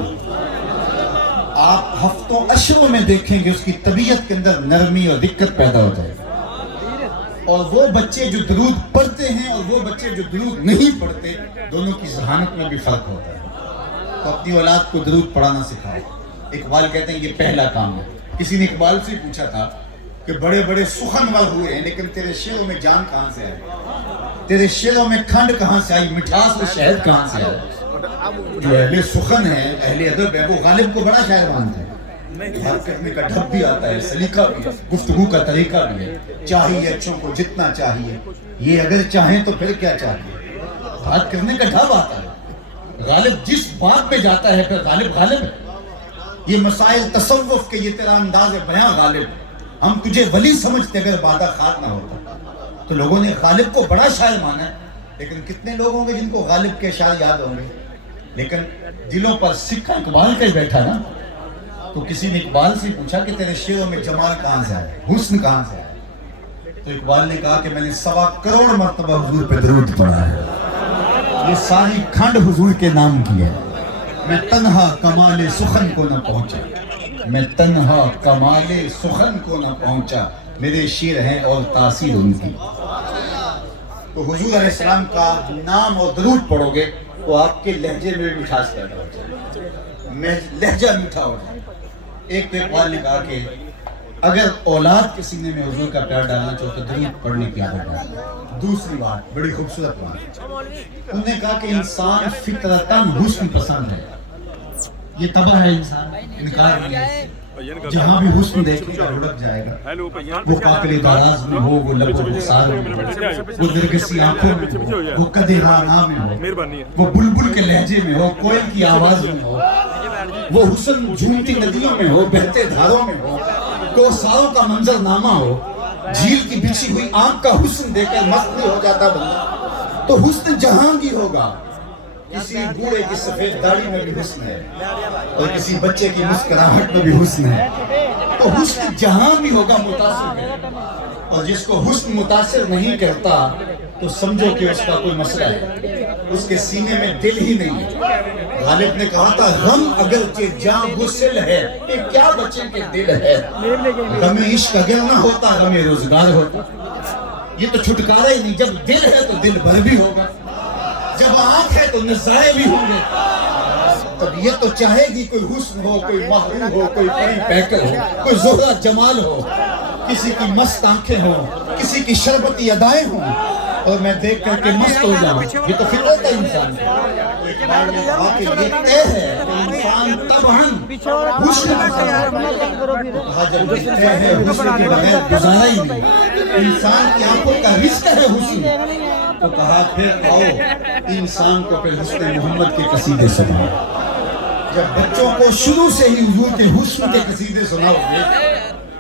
آپ ہفتوں اشروں میں دیکھیں گے اس کی طبیعت کے اندر نرمی اور دقت پیدا ہو جائے گی. اور وہ بچے جو درود پڑھتے ہیں اور وہ بچے جو درود نہیں پڑھتے, دونوں کی ذہانت میں بھی فرق ہوتا ہے. تو اپنی اولاد کو درود پڑھانا سکھاؤ. اقبال کہتے ہیں یہ پہلا کام ہے. کسی نے اقبال سے پوچھا تھا کہ بڑے بڑے سخنور ہوئے ہیں لیکن تیرے شعروں میں جان کہاں سے آئی, تیرے شعروں میں کھنڈ کہاں سے آئی, مٹھاس اور شہد کہاں سے آئی. جو اہل سخن ہے, اہل ادب ہے, وہ غالب کو بڑا شاعر مانتے ہیں. بات کرنے کا ڈھب بھی آتا ہے, سلیقہ بھی ہے, گفتگو کا طریقہ بھی ہے. چاہیے اچھوں کو جتنا چاہیے, یہ اگر چاہیں تو پھر کیا چاہیے. بات کرنے کا ڈھب آتا ہے. غالب جس بات پہ جاتا ہے پھر غالب غالب ہے. یہ مسائل تصوف کے, یہ تیرا انداز بیاں غالب. ہم تجھے ولی سمجھتے اگر بادہ خاک نہ ہوتا. تو لوگوں نے غالب کو بڑا شاعر مانا ہے, لیکن کتنے لوگ ہوں گے جن کو غالب کے اشعار یاد ہوں گے. لیکن دلوں پر سکہ اقبال کا ہی بیٹھا نا. تو کسی نے اقبال سے پوچھا کہ تیرے شعروں میں جمال کہاں سے آئے, حسن کہاں سے آئے. تو اقبال نے کہا کہ میں نے 1.25 کروڑ مرتبہ حضور پہ درود پڑھا ہے. یہ ساری کھنڈ حضور کے نام کی ہے. میں تنہا کمال سخن کو نہ پہنچا, میں تنہا کمال سخن کو نہ پہنچا, میرے شعر ہیں اور تاثیر ان کی. تو حضور علیہ السلام کا نام اور درود پڑھو گے تو آپ کے لہجے میں بھی مٹھاس پیدا ہو جائے, لہجہ میٹھا ہو جائے. ایک تو اقبال نے کہا کہ اگر اولاد کے سینے میں حضور کا پیار ڈالنا چاہو تو درود پڑھنے کی عادت ڈالیں. دوسری بات, بڑی خوبصورت بات, انہوں نے کہا کہ انسان فطرتاً حسن پسند ہے. یہ طبع ہے انسان, انکار نہیں ہے. جہاں بھی حسن دیکھے گا لڑک جائے گا. وہ قافلے دراز میں ہو, وہ لب و رخسار میں ہو, وہ نرگسی آنکھوں میں ہو, وہ قد رانا میں ہو, وہ بلبل کے لہجے میں ہو, کوئل کی آواز میں ہو, وہ حسن جھومتی ندیوں میں ہو, بہتے دھاروں میں ہو, کوثروں کا منظر نامہ ہو, جھیل کی بچھی ہوئی آنکھ کا حسن دیکھ کر مست نہیں ہو جاتا بندہ. تو حسن جہاں بھی ہوگا, کسی بوڑھے کی سفید داڑھی میں بھی حسن ہے اور کسی بچے کی مسکراہٹ میں بھی حسن ہے. تو حسن جہاں بھی ہوگا متاثر ہے, اور جس کو حسن متاثر نہیں کرتا تو سمجھو کہ اس کا کوئی مسئلہ ہے, اس کے سینے میں دل ہی نہیں ہے. غالب نے کہا تھا غم اگرچہ جاں گسل ہے, کہ کیا بچے کے دل ہے. غم عشق اگر نہ ہوتا غم روزگار ہوتا. یہ تو چھٹکارا ہی نہیں, جب دل ہے تو دل بھر بھی ہوگا, جب آنکھ ہے تو نظارے بھی ہوں گے. طبیعت تو چاہے گی کوئی حسن ہو, کوئی محروم ہو, کوئی پری پیکر ہو, کوئی زہرہ جمال ہو, کسی کی مست آنکھیں ہوں, کسی کی شربتی ادائیں ہوں اور میں دیکھ کر کے مست ہو جاؤں. یہ تو فطرت ہے انسان کی. یہ طے ہے کہ انسان طبعاً حسن کہا جب یہ طے ہے حسن کے بغیر گزارا ہی نہیں. انسان کی آنکھوں کا رزق ہے حسن. تو کہا پھر آؤ انسان کو پھر حسن محمد کے قصیدے سناؤ. جب بچوں کو شروع سے ہی حضور کے حسن کے قصیدے سناؤ گے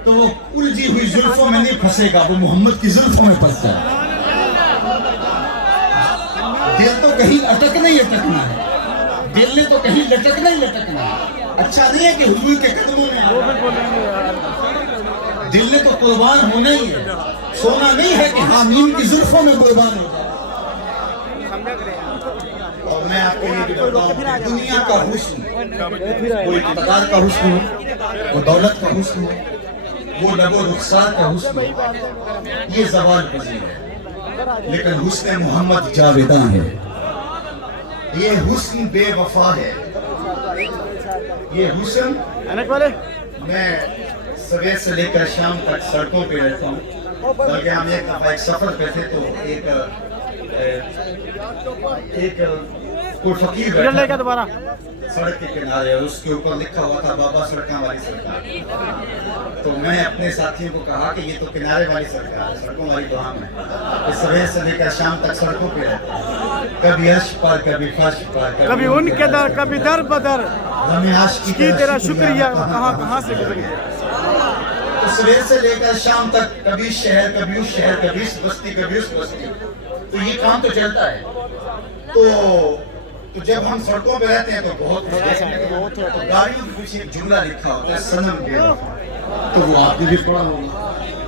تو وہ الجھی ہوئی زلفوں میں نہیں پھنسے گا, وہ محمد کی زلفوں میں پھنس جائے. دل تو کہیں اٹکنا ہی اٹکنا ہے, دل نے تو کہیں لٹکنا ہی لٹکنا ہے. اچھا نہیں ہے کہ حضور کے قدموں میں دل نے تو قربان ہونا ہی ہے. سونا نہیں ہے کہ حامیم کی زلفوں میں قربان ہو جائے. اور میں آپ کو یہ بھی بتاؤں کہ دنیا کا حسن, کوئی اقتدار کا حسن ہو, وہ دولت کا حسن ہو, وہ لب و رخسار کا حسن ہو, یہ زوال پذیر ہے. لیکن حسن محمد جاویداں ہے. یہ حسن بے وفا ہے. یہ حسن, میں صبح سے لے کر شام تک سڑکوں پہ رہتا ہوں. بلکہ ہم ایک دفعہ ایک سفر پہ تھے تو ایک کوئی فقیر بیٹھا سڑک کے کنارے اور اس کے اوپر لکھا ہوا تھا بابا سڑکاں والی سرکار. تو میں اپنے ساتھیوں کو کہا کہ یہ تو کنارے والی سرکار, سڑکوں والی تو ہم ہے. کہ صبح سے لے کر شام تک سڑکوں پہ رہتا ہے, کبھی عرش پر, کبھی فرش پر, کبھی ان کے در, کبھی در بدر, غم عاشقی کی تیرا شکریہ کہاں کہاں سے گزری. صبح سے لے کر شام تک کبھی شہر, کبھی اس شہر, کبھی اس بستی, کبھی اس بستی. تو یہ کام تو چلتا ہے. تو جب ہم سڑکوں پہ رہتے ہیں تو بہت گاڑیوں کے پیچھے ایک جملہ لکھا ہوتا ہے صنم بے وفا. تو وہ آپ نے بھی پڑھا ہوگا.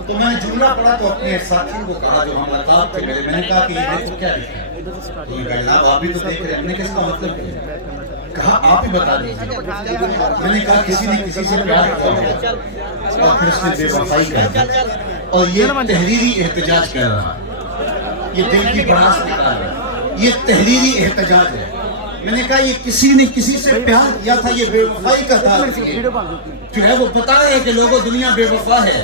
تو میں نے جملہ پڑھا تو اپنے ساتھیوں کو کہا جو ہم الطاف تھے میرے, میں نے کہا کہ یہ دیکھو کیا لکھا ہے. تو میں کہا جناب آپ بھی تو دیکھ رہے ہیں. ہم نے کس کا مطلب کیا ہے؟ کہا آپ ہی بتا دیجیے. میں نے کہا کسی نے کسی سے پیار کیا اور پھر اس نے بے وفائی کر دی اور یہ تحریری احتجاج کر رہا ہے, یہ دل کی بڑاس نکال رہا ہے, یہ تحریری احتجاج ہے. میں نے کہا یہ کسی نے کسی سے پیار کیا تھا, یہ بے وفائی کا تھا جو ہے وہ پتا ہے کہ لوگوں دنیا بے وفا ہے.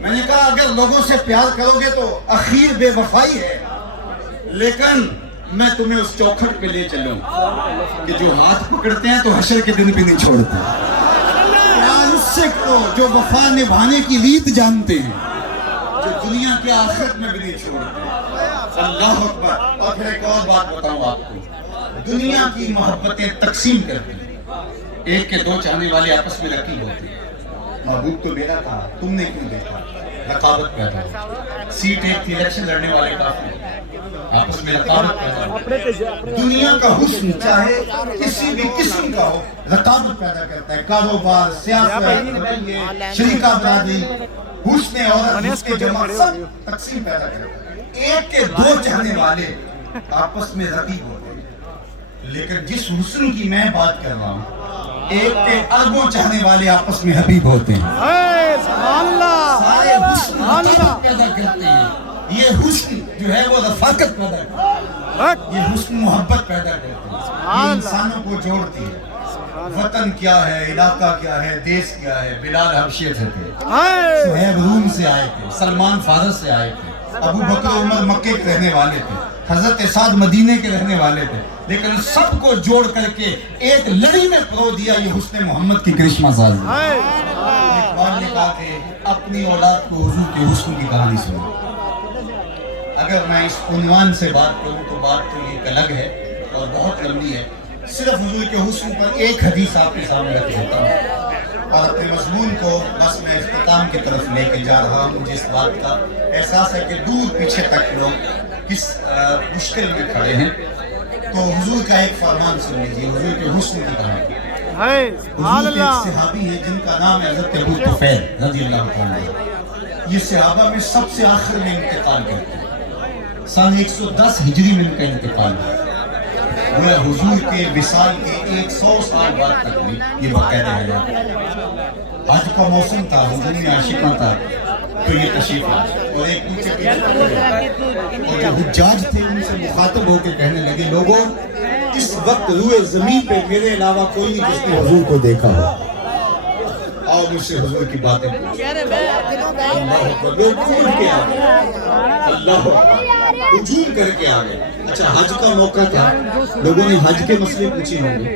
میں نے کہا اگر لوگوں سے پیار کرو گے تو اخیر بے وفائی ہے, لیکن میں تمہیں اس چوکھٹ پہ لے چلوں کہ جو ہاتھ پکڑتے ہیں تو حشر کے دن بھی نہیں چھوڑتے. پیار اس سے کرو جو وفا نبھانے کی ریت جانتے ہیں, جو دنیا کے آخرت میں بھی نہیں چھوڑتے. اللہ اکبر. اور پھر ایک اور بات بتاؤں آپ کو, دنیا کی محبتیں تقسیم کرتی ہیں. ایک کے دو چاہنے والے آپس میں رقیب ہوتے ہیں. محبوب تو میرا تھا, تم نے کیوں دیکھا؟ رقابت پیدا ہو. سیٹ ایک تھی, الیکشن لڑنے والے کافی, آپس میں رقابت پیدا ہو. دنیا کا حسن چاہے کسی بھی قسم کا ہو رقابت پیدا کرتا ہے. کاروبار, سیاست, شریکہ برادری, حسن عورت, حسن جمع, سب تقسیم پیدا کرتا ہے. ایک کے دو چاہنے والے آپس میں رقیب ہوتے ہیں, لیکن جس حسن کی میں بات کر رہا ہوں ایک کے اربوں چاہنے والے آپس میں حبیب ہوتے ہیں. سارے حسن رقابت پیدا کرتے ہیں. یہ حسن جو ہے وہ رفاقت پیدا کرتا ہے, یہ حسن محبت پیدا کرتا ہے, یہ انسانوں کو جوڑتی ہے. وطن کیا ہے, علاقہ کیا ہے, دیش کیا ہے. بلال حبشی سے تھے, صہیب روم سے آئے تھے, سلمان فارس سے آئے تھے, ابو بکر عمر مکے کے رہنے والے تھے, حضرت سعد مدینے کے رہنے والے تھے, لیکن سب کو جوڑ کر کے ایک لڑی میں پرو دیا یہ حسن محمد کی کرشمہ سازی. اقبال نے کہا کہ اپنی اولاد کو حضور کے حسن کی کہانی سنو. اگر میں اس عنوان سے بات کروں تو بات تو ایک الگ ہے اور بہت لمبی ہے. صرف حضور کے حسن پر ایک حدیث آپ کے سامنے رکھ دیتا ہوں اور اپنے مضمون کو بس میں اختتام کی طرف لے کے جا رہا ہوں. مجھے اس بات کا احساس ہے کہ دور پیچھے تک لوگ کس مشکل میں کھڑے ہیں, تو حضور کا ایک فرمان سن لیجیے, حضور کے حسن کی کہانی. حضور کے ایک صحابی ہیں جن کا نام ہے حضرت ابو طفیل رضی اللہ عنہ. یہ صحابہ میں سب سے آخر میں انتقال کرتے ہیں. سن 110 ہجری میں ان کا انتقال ہے. وہ حضور کے وصال کے 100 سال بعد تک بھی یہ باقاعدہ ہے. حج کا موسم تھا, حضور میں عاشقاں تھا, تو یہ تشریف آئے اور ایک پیچھے اور جو حجاج تھے ان سے مخاطب ہو کے کہنے لگے, لوگوں اس وقت روئے زمین پہ میرے علاوہ کوئی نہیں جس نے حضور کو دیکھا ہو, آؤ مجھ سے حضور کی باتیں پوچھیں. لوگ کھول کے آ گئے, اللہ ہجوم کر کے آ گئے. اچھا حج کا موقع تھا, لوگوں نے حج کے مسئلے پوچھے ہوں گے,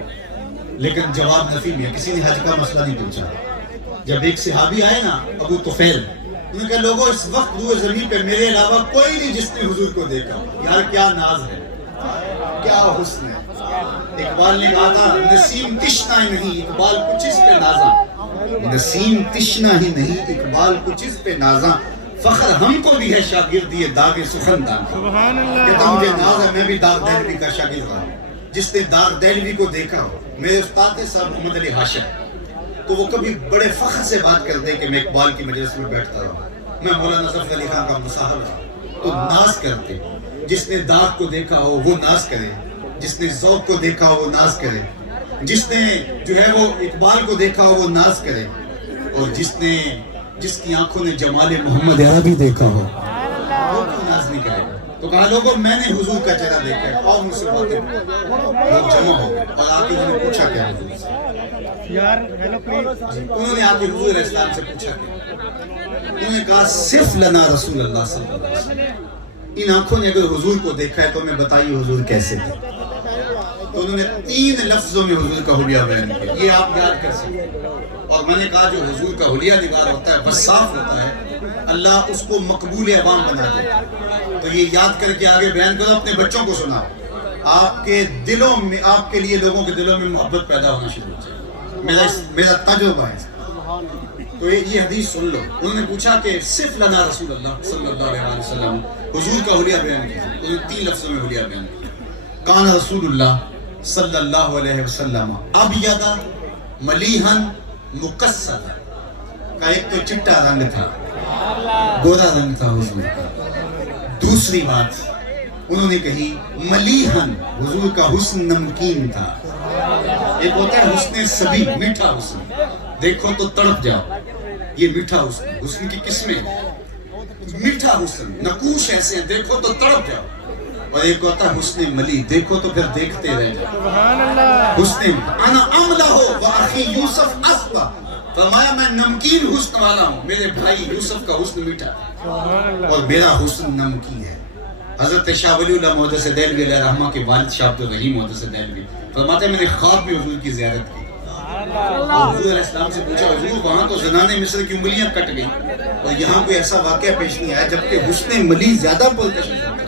لیکن جواب نفی میں, کسی نے حج کا مسئلہ نہیں پوچھا. جب ایک صحابی آئے نا ابو طفیل, انہوں نے کہا لوگوں اس وقت روئے زمین پہ میرے علاوہ کوئی نہیں جس نے حضور کو دیکھا. یار کیا ناز ہے, کیا حسن ہے. اقبال نے کہا تھا نسیم تشنا ہی نہیں اقبال کچھ اس پہ نازاں, نسیم تشنا ہی نہیں اقبال کچھ اس پہ نازاں, فخر ہم کو بھی ہے شاگردی داغ سخندان کا. کہتا مجھے ناز ہے میں بھی داغ دہلوی کا شاگرد رہا ہوں. جس نے داغ دہلوی کو دیکھا ہو, میرے استاد صاحب محمد علی ہاشم, تو وہ کبھی بڑے فخر سے بات کرتے کہ میں اقبال کی مجلس میں بیٹھتا رہا, میں مولانا ظفر علی خان کا مصاحب رہا, تو ناز کرتے. جس نے داغ کو دیکھا ہو وہ ناز کرے, جس نے ذوق کو دیکھا ہو وہ ناز کرے, جس نے جو ہے وہ اقبال کو دیکھا ہو وہ ناز کرے, اور جس کی آنکھوں نے جمال محمد عربی دیکھا ہو وہ کیوں ناز نہیں کرے. تو کہا لوگوں میں نے حضور کا چہرہ دیکھا ہے, اور مجھ سے باتیں. لوگ جمع ہو گئے اور آ کے انہوں نے پوچھا کیا حضور سے, انہوں نے آ کے حضور علیہ السلام سے پوچھا کیا. انہوں نے کہا صرف لنا رسول اللہ صلی اللہ علیہ وسلم, ان آنکھوں نے اگر حضور کو دیکھا ہے تو ہمیں بتائیے حضور کیسے تھے. تو انہوں نے 3 لفظوں میں حضور کا حلیہ بیان کیا, یہ آپ یاد کر سکتے. اور میں نے کہا جو حضور کا حلیہ نگار ہوتا ہے وصاف ہوتا ہے, اللہ اس کو مقبول عوام بنا دیتا ہے. تو یہ یاد کر کے آگے بیان کرو, اپنے بچوں کو سنا, آپ کے دلوں میں, آپ کے لیے لوگوں کے دلوں میں محبت پیدا ہونا شروع ہو جائے. میرا تجربہ ہے. تو یہ حدیث سن لو. انہوں نے پوچھا کہ صرف لنا رسول اللہ صلی اللہ علیہ وسلم, حضور کا حلیہ بیان کیا. انہوں نے 3 لفظوں میں حلیہ بیان کیا. کان رسول اللہ صلی اللہ علیہ وسلم ابیض ملیحن مقصد کا, ایک تو چٹا رنگ تھا, گورا رنگ تھا حضور کا. دوسری بات انہوں نے کہی ملیحن, حضور کا حسن نمکین تھا. ایک ہوتا ہے حسن سبی, میٹھا حسن, دیکھو تو تڑپ جاؤ, یہ میٹھا حسن. حسن کی قسمیں, میٹھا حسن, نقوش ایسے ہیں دیکھو تو تڑپ جاؤ. اور ایک ہوتا ہے حسن ملی, دیکھو تو پھر دیکھتے رہ جاؤ. حسن انا املہ و اخی یوسف اسبا, فرمایا میں نمکین حسن والا ہوں, میرے بھائی یوسف کا حسن میٹھا اور میرا حسن نمکین ہے. حضرت شاہ ولی اللہ محدث دہلوی علیہ رحمہ کے والد شاہ عبدالرحیم محدث دہلوی فرماتے ہیں میں نے خواب میں حضور کی زیارت کی. حضور علیہ السلام سے پوچھا حضور وہاں تو زنان مصر کی انگلیاں کٹ گئیں اور یہاں کوئی ایسا واقعہ پیش نہیں آیا جبکہ حسن ملی زیادہ پرکشش ہوتا ہے,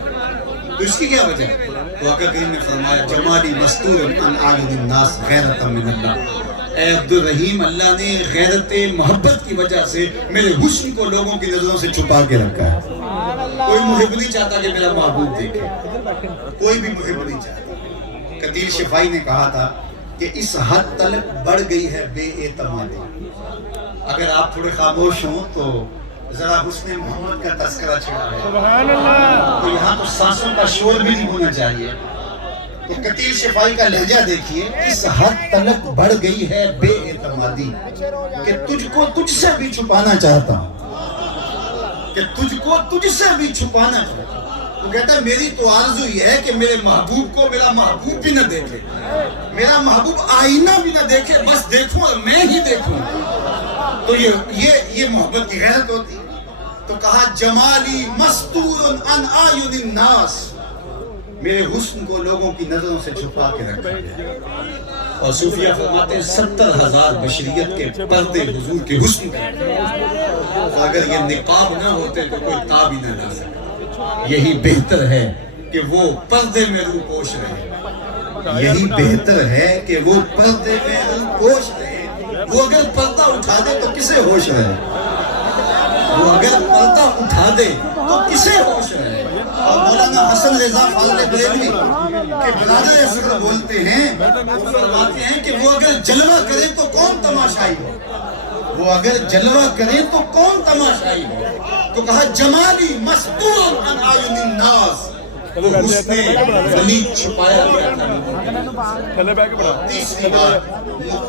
تو اس کی کیا وجہ ہے؟ تو آقا کریم نے فرمایا جمالی مستور عن اعین الناس غیرۃ من اللہ. اے عبدالرحیم, اللہ نے غیرت محبت کی وجہ سے میرے حسن کو لوگوں کی نظروں سے چھپا کے رکھا ہے. کوئی محب نہیں چاہتا کہ میرا محبوب دیکھے, کوئی بھی محب نہیں چاہتا. قتیل شفائی نے کہا تھا کہ اس حد تلک بڑھ گئی ہے بے اعتمادی. اگر آپ تھوڑے خاموش ہوں تو ذرا حسن محمد کا تذکرہ چھڑا ہے, تو یہاں تو سانسوں کا شور بھی نہیں ہونا چاہیے. تو قتیل شفائی کا لہجہ دیکھیے, اس حد تلک بڑھ گئی ہے بے اعتمادی کہ تجھ کو تجھ سے بھی چھپانا چاہتا ہوں, کہ تجھ کو تجھ سے بھی چھپانا چاہتا ہوں. تو کہتا ہے میری تو آرزو یہ ہے کہ میرے محبوب کو میرا محبوب بھی نہ دیکھے, میرا محبوب آئینہ بھی نہ دیکھے, بس دیکھوں اور میں ہی دیکھوں. تو یہ محبت کی غیرت ہوتی. تو کہا جمالی مستور عن اعین الناس, میرے حسن کو لوگوں کی نظروں سے چھپا کے رکھا گیا. اور صوفیہ فرماتے ہیں 70,000 بشریت کے پردے حضور کے حسن کے, اگر یہ نقاب نہ ہوتے تو کوئی تاب ہی نہ لا سکتا. یہی بہتر ہے کہ وہ پردے میں روح پوش رہے, یہی بہتر ہے کہ وہ پردے میں روح پوش رہے. وہ اگر پردہ اٹھا دے تو کسے ہوش رہے, وہ اگر پردہ اٹھا دے تو کسے ہوش رہے. اور مولانا حسن رضا فاضل بریلوی کے برادر اصغر بولتے ہیں, فرماتے ہیں کہ وہ اگر جلوہ کرے تو کون تماشائی ہو, وہ اگر جلوہ کرے تو کون تماشائی ہو. تو کہا جمالی مستور عن اعین الناس, وہ حسن ولی چھپایا گیا تھا. تھلے بیگ بنا, تیسری بات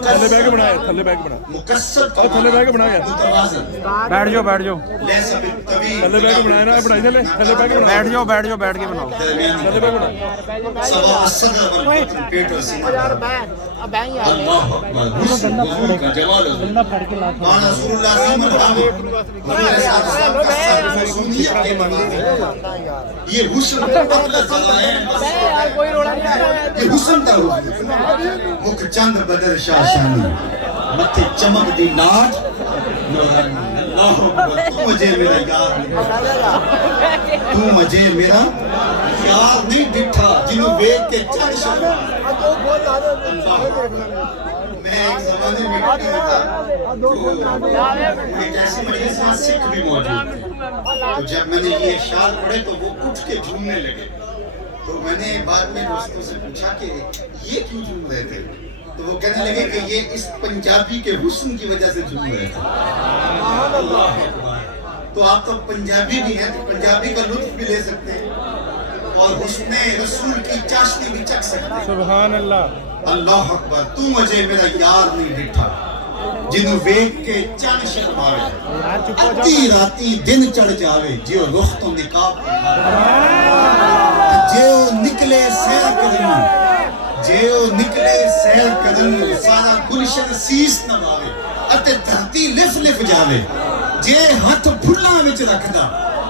تھلے بیگ بنایا, تھلے بیگ بنا, مقصد تھلے بیگ بنایا, بیٹھ جاؤ بیٹھ جاؤ, تھلے بیگ بنایا نا, بنائی تھلے, تھلے بیگ بنا, بیٹھ جاؤ بیٹھ جاؤ, بیٹھ کے بناؤ, تھلے بیگ بنا. سوا الصدر والبطن, پیٹ اور سینہ. اللہ اکبر, حسن حضور کا جمال حضور. قال رسول اللہ عظیم القامت, سنیت کے مقام, یہ حسن اپنا ذرائع, یہ حسن تھا حضور. مکھ چند بدر شاہ شانی, متھے چمک دی ناٹ نورانی. اللہ اکبر, تو مجھے میرا یار نہیں, تو مجھے میرا یار نہیں ڈٹھا, جنہوں بیگ کے چند شاہ. میں ایک زمانے میں تھا تو ایک ایسی مجلس میں سکھ بھی موجود تھے, تو جب میں نے یہ اشعار پڑھے تو وہ اٹھ کے جھومنے لگے. تو میں نے بعد میں دوستوں سے پوچھا کہ یہ کیوں جھوم رہے تھے, تو وہ کہنے لگے کہ یہ اس پنجابی کے حسن کی وجہ سے جھوم رہے تھے. اللہ اکبر. تو آپ تو پنجابی بھی ہیں, تو پنجابی کا لطف بھی لے سکتے ہیں اور حسن رسول کی چاشنی بھی چکھ سکتے ہیں. سبحان اللہ. اللہ اکبر. تو مجھے میرا یار نہیں ڈٹھا, جنہوں ویگ کے چند شرماوے, اتی راتی دن چڑھ جاوے, جیو رخ تو نقاب جیو نکلے سیر کرن, جیو نکلے سیر کرن, سارا گلشن سیس نواوے, اتے دھرتی لف لف جاوے, جے ہاتھ پھلاں وچ رکھدا,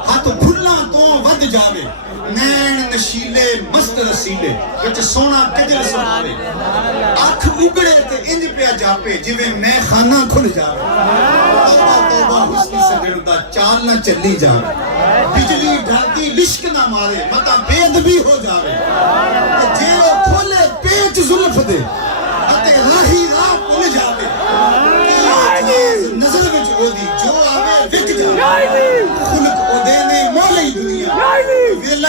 ہاتھ پھلاں تو ود جاوے, نین نشیلے مست رسیلے, وچ سونا کجل سماوے, اکھ اگڑے تے انج پیا جاپے, جویں میں خانہ کھل جاوے. توبہ توبہ حسن سے ڈردا, چال نہ چلی جاوے, بجلی ڈھاتی لشک نہ مارے, متا بے ادبی ہو جاوے, جے او کھولے پیچ زلف دے, اتے راہی راہ بھول جاوے, نظر وچ او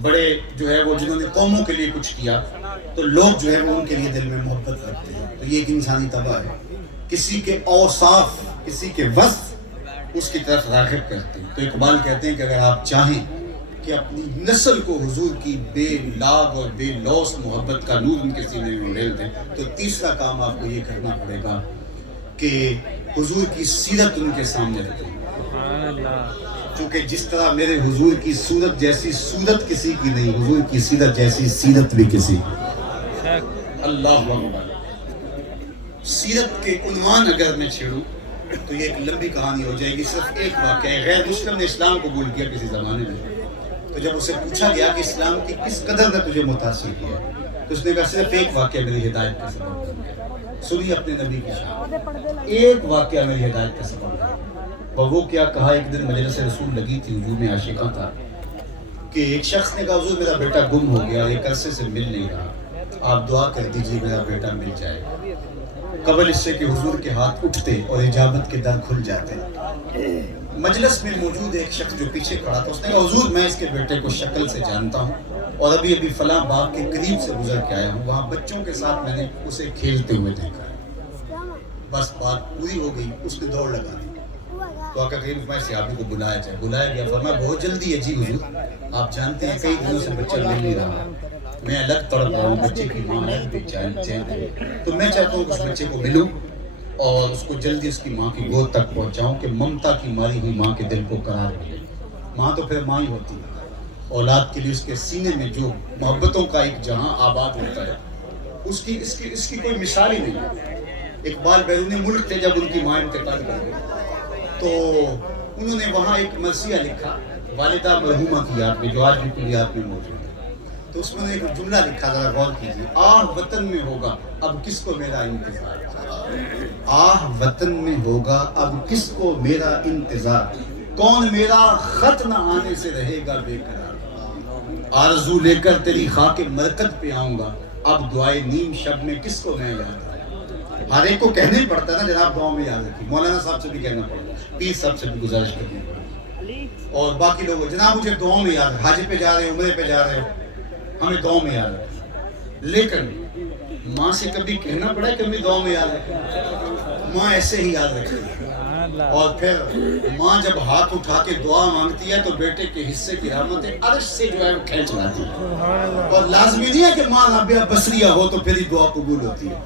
بڑے جو ہے وہ جنہوں نے قوموں کے لیے کچھ کیا تو لوگ جو ہے وہ ان کے لیے دل میں محبت رکھتے ہیں. تو یہ ایک انسانی طبع ہے. کسی کے اوصاف، کسی کے وصف اس کی طرف راغب کرتے ہیں. تو اقبال کہتے ہیں کہ اگر آپ چاہیں کہ اپنی نسل کو حضور کی بے لاگ اور بے لوث محبت کا نور ان کے سینے میں اڑیل دیں تو تیسرا کام آپ کو یہ کرنا پڑے گا کہ حضور کی سیرت ان کے سامنے رکھیں. چونکہ جس طرح میرے حضور کی صورت جیسی صورت کسی کی نہیں، حضور کی سیرت جیسی سیرت بھی کسی کی. اللہ اکبر. سیرت کے عنوان اگر میں چھیڑوں تو یہ ایک لمبی کہانی ہو جائے گی. صرف ایک واقعہ ہے. غیر مسلم نے اسلام قبول کیا کسی زمانے میں، تو جب اسے پوچھا گیا کہ اسلام کی کس قدر نے تجھے متاثر کیا تو اس نے کہا صرف ایک واقعہ میری ہدایت کا سبب. سنیے اپنے نبی کی شان. ایک واقعہ میری ہدایت کا سبب ہے. اور وہ کیا کہا؟ ایک دن مجلس رسول لگی تھی، ہجوم عاشقاں تھا کہ ایک شخص نے کہا حضور میرا بیٹا گم ہو گیا، ایک عرصے سے مل نہیں رہا، آپ دعا کر دیجیے میرا بیٹا مل جائے. قبل اس سے کہ حضور کے ہاتھ اٹھتے اور اجابت کے در کھل جاتے. مجلس میں موجود ایک شخص جو پیچھے کھڑا تھا اس نے کہا حضور میں اس کے بیٹے کو شکل سے جانتا ہوں اور ابھی فلاں باغ کے قریب سے گزر کے آیا ہوں، وہاں بچوں کے ساتھ میں نے اسے کھیلتے ہوئے دیکھا. بس بات پوری ہو گئی. اس نے دوڑ لگا دی. تو آقا کریم فرمائے صحابی کو بلایا جائے. بلایا گیا. فرمایا بہت جلدی ہے جی حضور، آپ جانتے ہیں کئی دنوں سے بچہ مل نہیں رہا، میں الگ تڑپ رہا ہوں، بچے کی ماں الگ بے چین ہے، تو میں چاہتا ہوں کہ اس بچے کو ملوں اور اس کو جلدی اس کی ماں کی گود تک پہنچاؤں کہ ممتا کی ماری ہوئی ماں کے دل کو قرار ملے. ماں تو پھر ماں ہی ہوتی ہے. اولاد کے لیے اس کے سینے میں جو محبتوں کا ایک جہاں آباد ہوتا ہے اس کی کوئی مثال ہی نہیں ہے. اقبال بیرون ملک تھے جب ان کی ماں انتقال کر گئی تو انہوں نے وہاں ایک مرثیہ لکھا والدہ مرحومہ کی یاد میں، جو آج بھی کلیات میں موجود ہے. تو اس میں نے ایک جملہ لکھا، ذرا غور کیجیے. آہ وطن میں ہوگا اب کس کو میرا انتظار، آہ وطن میں ہوگا اب کس کو میرا انتظار، کون میرا خط نہ آنے سے رہے گا بے قرار، آرزو لے کر تیری خاک مرکت پہ آؤں گا اب دعائے نیم شب میں کس کو میں یاد آیا. ہر ایک کو کہنا ہی پڑتا ہے نا جناب دعاؤں میں یاد رکھیے. مولانا صاحب سے بھی کہنا پڑتا ہے، پیر صاحب سے بھی گزارش کرنی پڑتی اور باقی لوگوں جناب مجھے دعاؤں میں یاد، حج پہ جا رہے ہو، عمرے پہ جا رہے ہو، ہمیں دعاؤں میں یاد رکھیں. لیکن ماں سے کبھی کہنا پڑا کہ ہمیں دعاؤں میں یاد رکھیں؟ ماں ایسے ہی یاد رکھتی ہے. اور پھر ماں جب ہاتھ اٹھا کے دعا مانگتی ہے تو بیٹے کے حصے کی رحمتیں عرش سے جو ہے وہ کھینچ لاتی ہے. اور لازمی نہیں ہے کہ ماں رابعہ بصریہ ہو تو پھر ہی دعا قبول ہوتی ہے.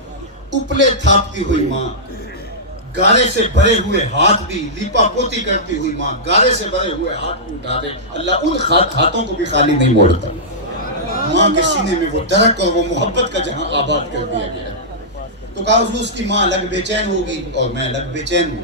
اپلے تھاپتی ہوئی ماں، گارے سے بھرے ہوئے ہاتھ بھی لیپا پوتی کرتی ہوئی ماں، گارے سے بھرے ہوئے ہاتھ بھی اٹھا دے، اللہ ان ہاتھوں کو بھی خالی نہیں موڑتا. ماں کے سینے میں وہ درک اور وہ محبت کا جہاں آباد کر دیا گیا. تو کہا حضور اس کی ماں الگ بے چین ہوگی اور میں الگ بے چین ہوں،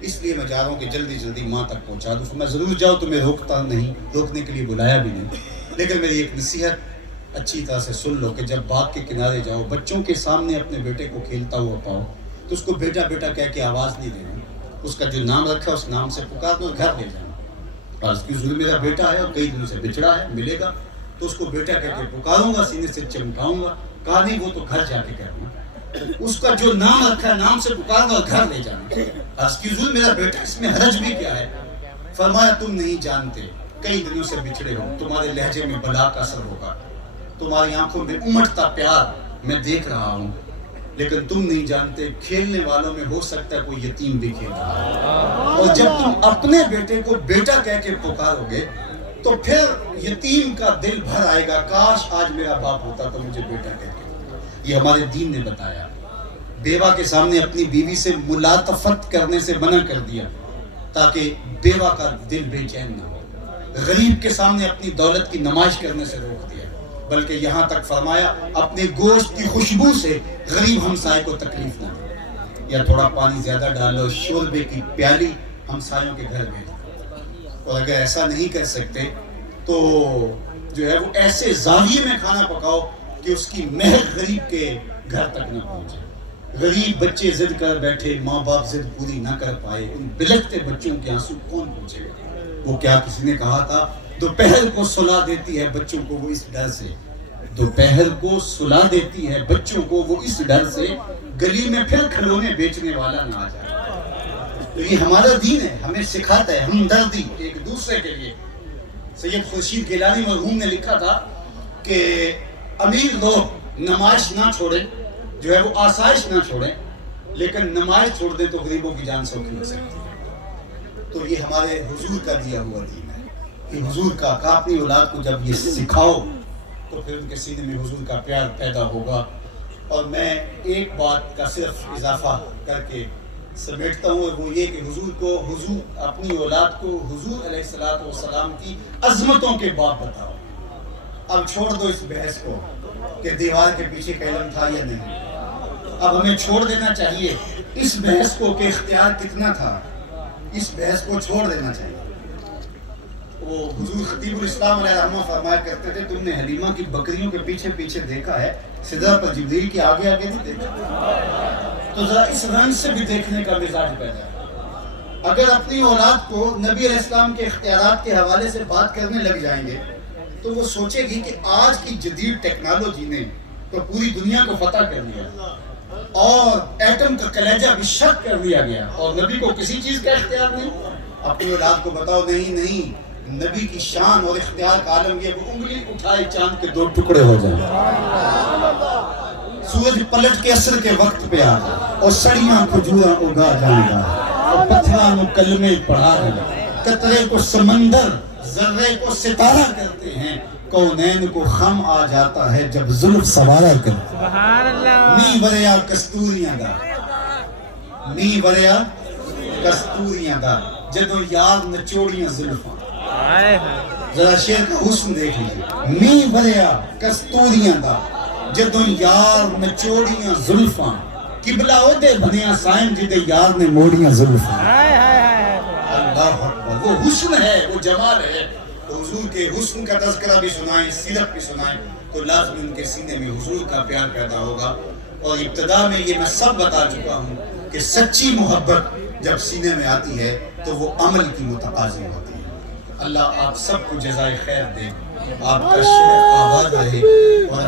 اس لیے میں چاہ رہا ہوں کہ جلدی جلدی ماں تک پہنچا دوں. میں ضرور جاؤ تو میں روکتا نہیں، روکنے کے لیے بلایا بھی نہیں، لیکن میری ایک نصیحت اچھی طرح سے سن لو کہ جب باغ کے کنارے جاؤ بچوں کے سامنے اپنے بیٹے کو کھیلتا ہوا پاؤ تو اس کو بیٹا بیٹا کہہ کے آواز نہیں دینا. اس کا جو نام رکھا اس نام سے پکار دو، گھر لے جانا. اس کی ضرور میرا بیٹا ہے اور کئی دنوں سے بچڑا ہے، ملے گا تو اس کو بیٹا کہہ کے پکاروں گا، سینے سے چمکاؤں گا. کہا نہیں وہ تو گھر جا کے کرنا. اس کا جو نام رکھا ہے نام سے پکارنا اور گھر لے جانا. اس کی ضرور میرا بیٹا، اس میں حرج بھی کیا ہے؟ فرمایا تم نہیں جانتے، کئی دنوں سے بچڑے ہو، تمہارے لہجے میں بلا کا اثر ہوگا، تمہاری آنکھوں میں امٹتا پیار میں دیکھ رہا ہوں، لیکن تم نہیں جانتے کھیلنے والوں میں ہو سکتا ہے کوئی یتیم بھی کھیل رہا ہے. اور جب تم اپنے بیٹے کو بیٹا کہہ کے پکارو گے تو پھر یتیم کا دل بھر آئے گا، کاش آج میرا باپ ہوتا تو مجھے بیٹا کہہ کے. یہ ہمارے دین نے بتایا. بیوہ کے سامنے اپنی بیوی سے ملاطفت کرنے سے منع کر دیا تاکہ بیوہ کا دل بے چین نہ ہو. غریب کے سامنے اپنی دولت کی نمائش کرنے سے روک دیا، بلکہ یہاں تک فرمایا اپنے گوشت کی خوشبو سے غریب ہمسائے کو تکلیف نہ دے. یا تھوڑا پانی زیادہ ڈالو، شوربے کی پیالی ہمسایوں کے گھر بھیجو. اور اگر ایسا نہیں کر سکتے تو جو ہے وہ ایسے زاویے میں کھانا پکاؤ کہ اس کی مہک غریب کے گھر تک نہ پہنچے. غریب بچے ضد کر بیٹھے، ماں باپ ضد پوری نہ کر پائے، ان بلکتے بچوں کے آنسو کون پوچھے گا؟ وہ کیا کسی نے کہا تھا دوپہر کو سلا دیتی ہے بچوں کو وہ اس ڈر سے، دوپہر کو سلا دیتی ہے بچوں کو وہ اس ڈر سے گلی میں پھر کھلونے بیچنے والا نہ آ جائے. تو یہ ہمارا دین ہے، ہمیں سکھاتا ہے ہمدردی ایک دوسرے کے لیے. سید خورشید گیلانی مرحوم نے لکھا تھا کہ امیر لوگ نمائش نہ چھوڑیں، جو ہے وہ آسائش نہ چھوڑیں، لیکن نمائش چھوڑ دیں تو غریبوں کی جان سوکھی ہو سکتی ہے۔ تو یہ ہمارے حضور کا دیا ہوا دین ہے کہ حضور کا اپنی اولاد کو جب یہ سکھاؤ تو پھر ان کے سینے میں حضور کا پیار پیدا ہوگا۔ اور میں ایک بات کا صرف اضافہ کر کے سمیٹتا ہوں، اور وہ یہ کہ حضور اپنی اولاد کو حضور علیہ السلام کی عظمتوں کے باب بتاؤ۔ اب چھوڑ دو اس بحث کو کہ دیوار کے پیچھے کا علم تھا یا نہیں، اب ہمیں چھوڑ دینا چاہیے اس بحث کو کہ اختیار کتنا تھا، اس بحث کو چھوڑ دینا چاہیے۔ وہ حضور خطیب الاسلام علیہ رحمہ فرمایا کرتے تھے تم نے حلیمہ کی بکریوں کے پیچھے پیچھے دیکھا ہے، سدرہ پر جبریل کے آگے آگے نہیں دیکھا، تو ذرا اس رنگ سے بھی دیکھنے کا مزاج پیدا ہے۔ اگر اپنی اولاد کو نبی علیہ السلام کے اختیارات کے حوالے سے بات کرنے لگ جائیں گے تو وہ سوچے گی کہ آج کی جدید ٹیکنالوجی نے تو پوری دنیا کو فتح کر دیا اور ایٹم کا کلیجہ بھی شک کر دیا گیا، اور نبی کو کسی چیز کا اختیار نہیں۔ اپنی اولاد کو بتاؤ نہیں، نبی کی شان اور اختیار کا عالم یہ وہ انگلی اٹھائے چاند کے 2 ٹکڑے ہو جائیں، سورج پلٹ کے عصر کے وقت پہ آ اور سڑیاں کھجوراں اگا جائیں گا، اور پتھراں کو کلمے پڑھا گا، قطرے کو سمندر ذرے کو ستارہ کرتے ہیں، کونین کو خم آ جاتا ہے جب زلف سوارا کرتے ہیں۔ می وریا کستوریاں دا، می وریا کستوریاں دا، جدوں یار نچوڑیاں زلفاں۔ ذرا شعر کا حسن دیکھ لیجیے، می وریا کستوریاں دا، جدوں یار نچوڑیاں زلفاں، قبلہ او دے بنیا سائن جدے یار نے موڑیاں زلفاں۔ اللہ اکبر، وہ حسن ہے، وہ جمال ہے۔ تو حضور کے حسن کا تذکرہ بھی سنائیں، سیرت بھی سنائیں تو لازم ان کے سینے میں حضور کا پیار پیدا ہوگا۔ اور ابتدا میں یہ میں سب بتا چکا ہوں کہ سچی محبت جب سینے میں آتی ہے تو وہ عمل کی متقاضی ہوتی ہے۔ اللہ آپ سب کو جزائے خیر دے، آپ کا شہر آباد رہے اور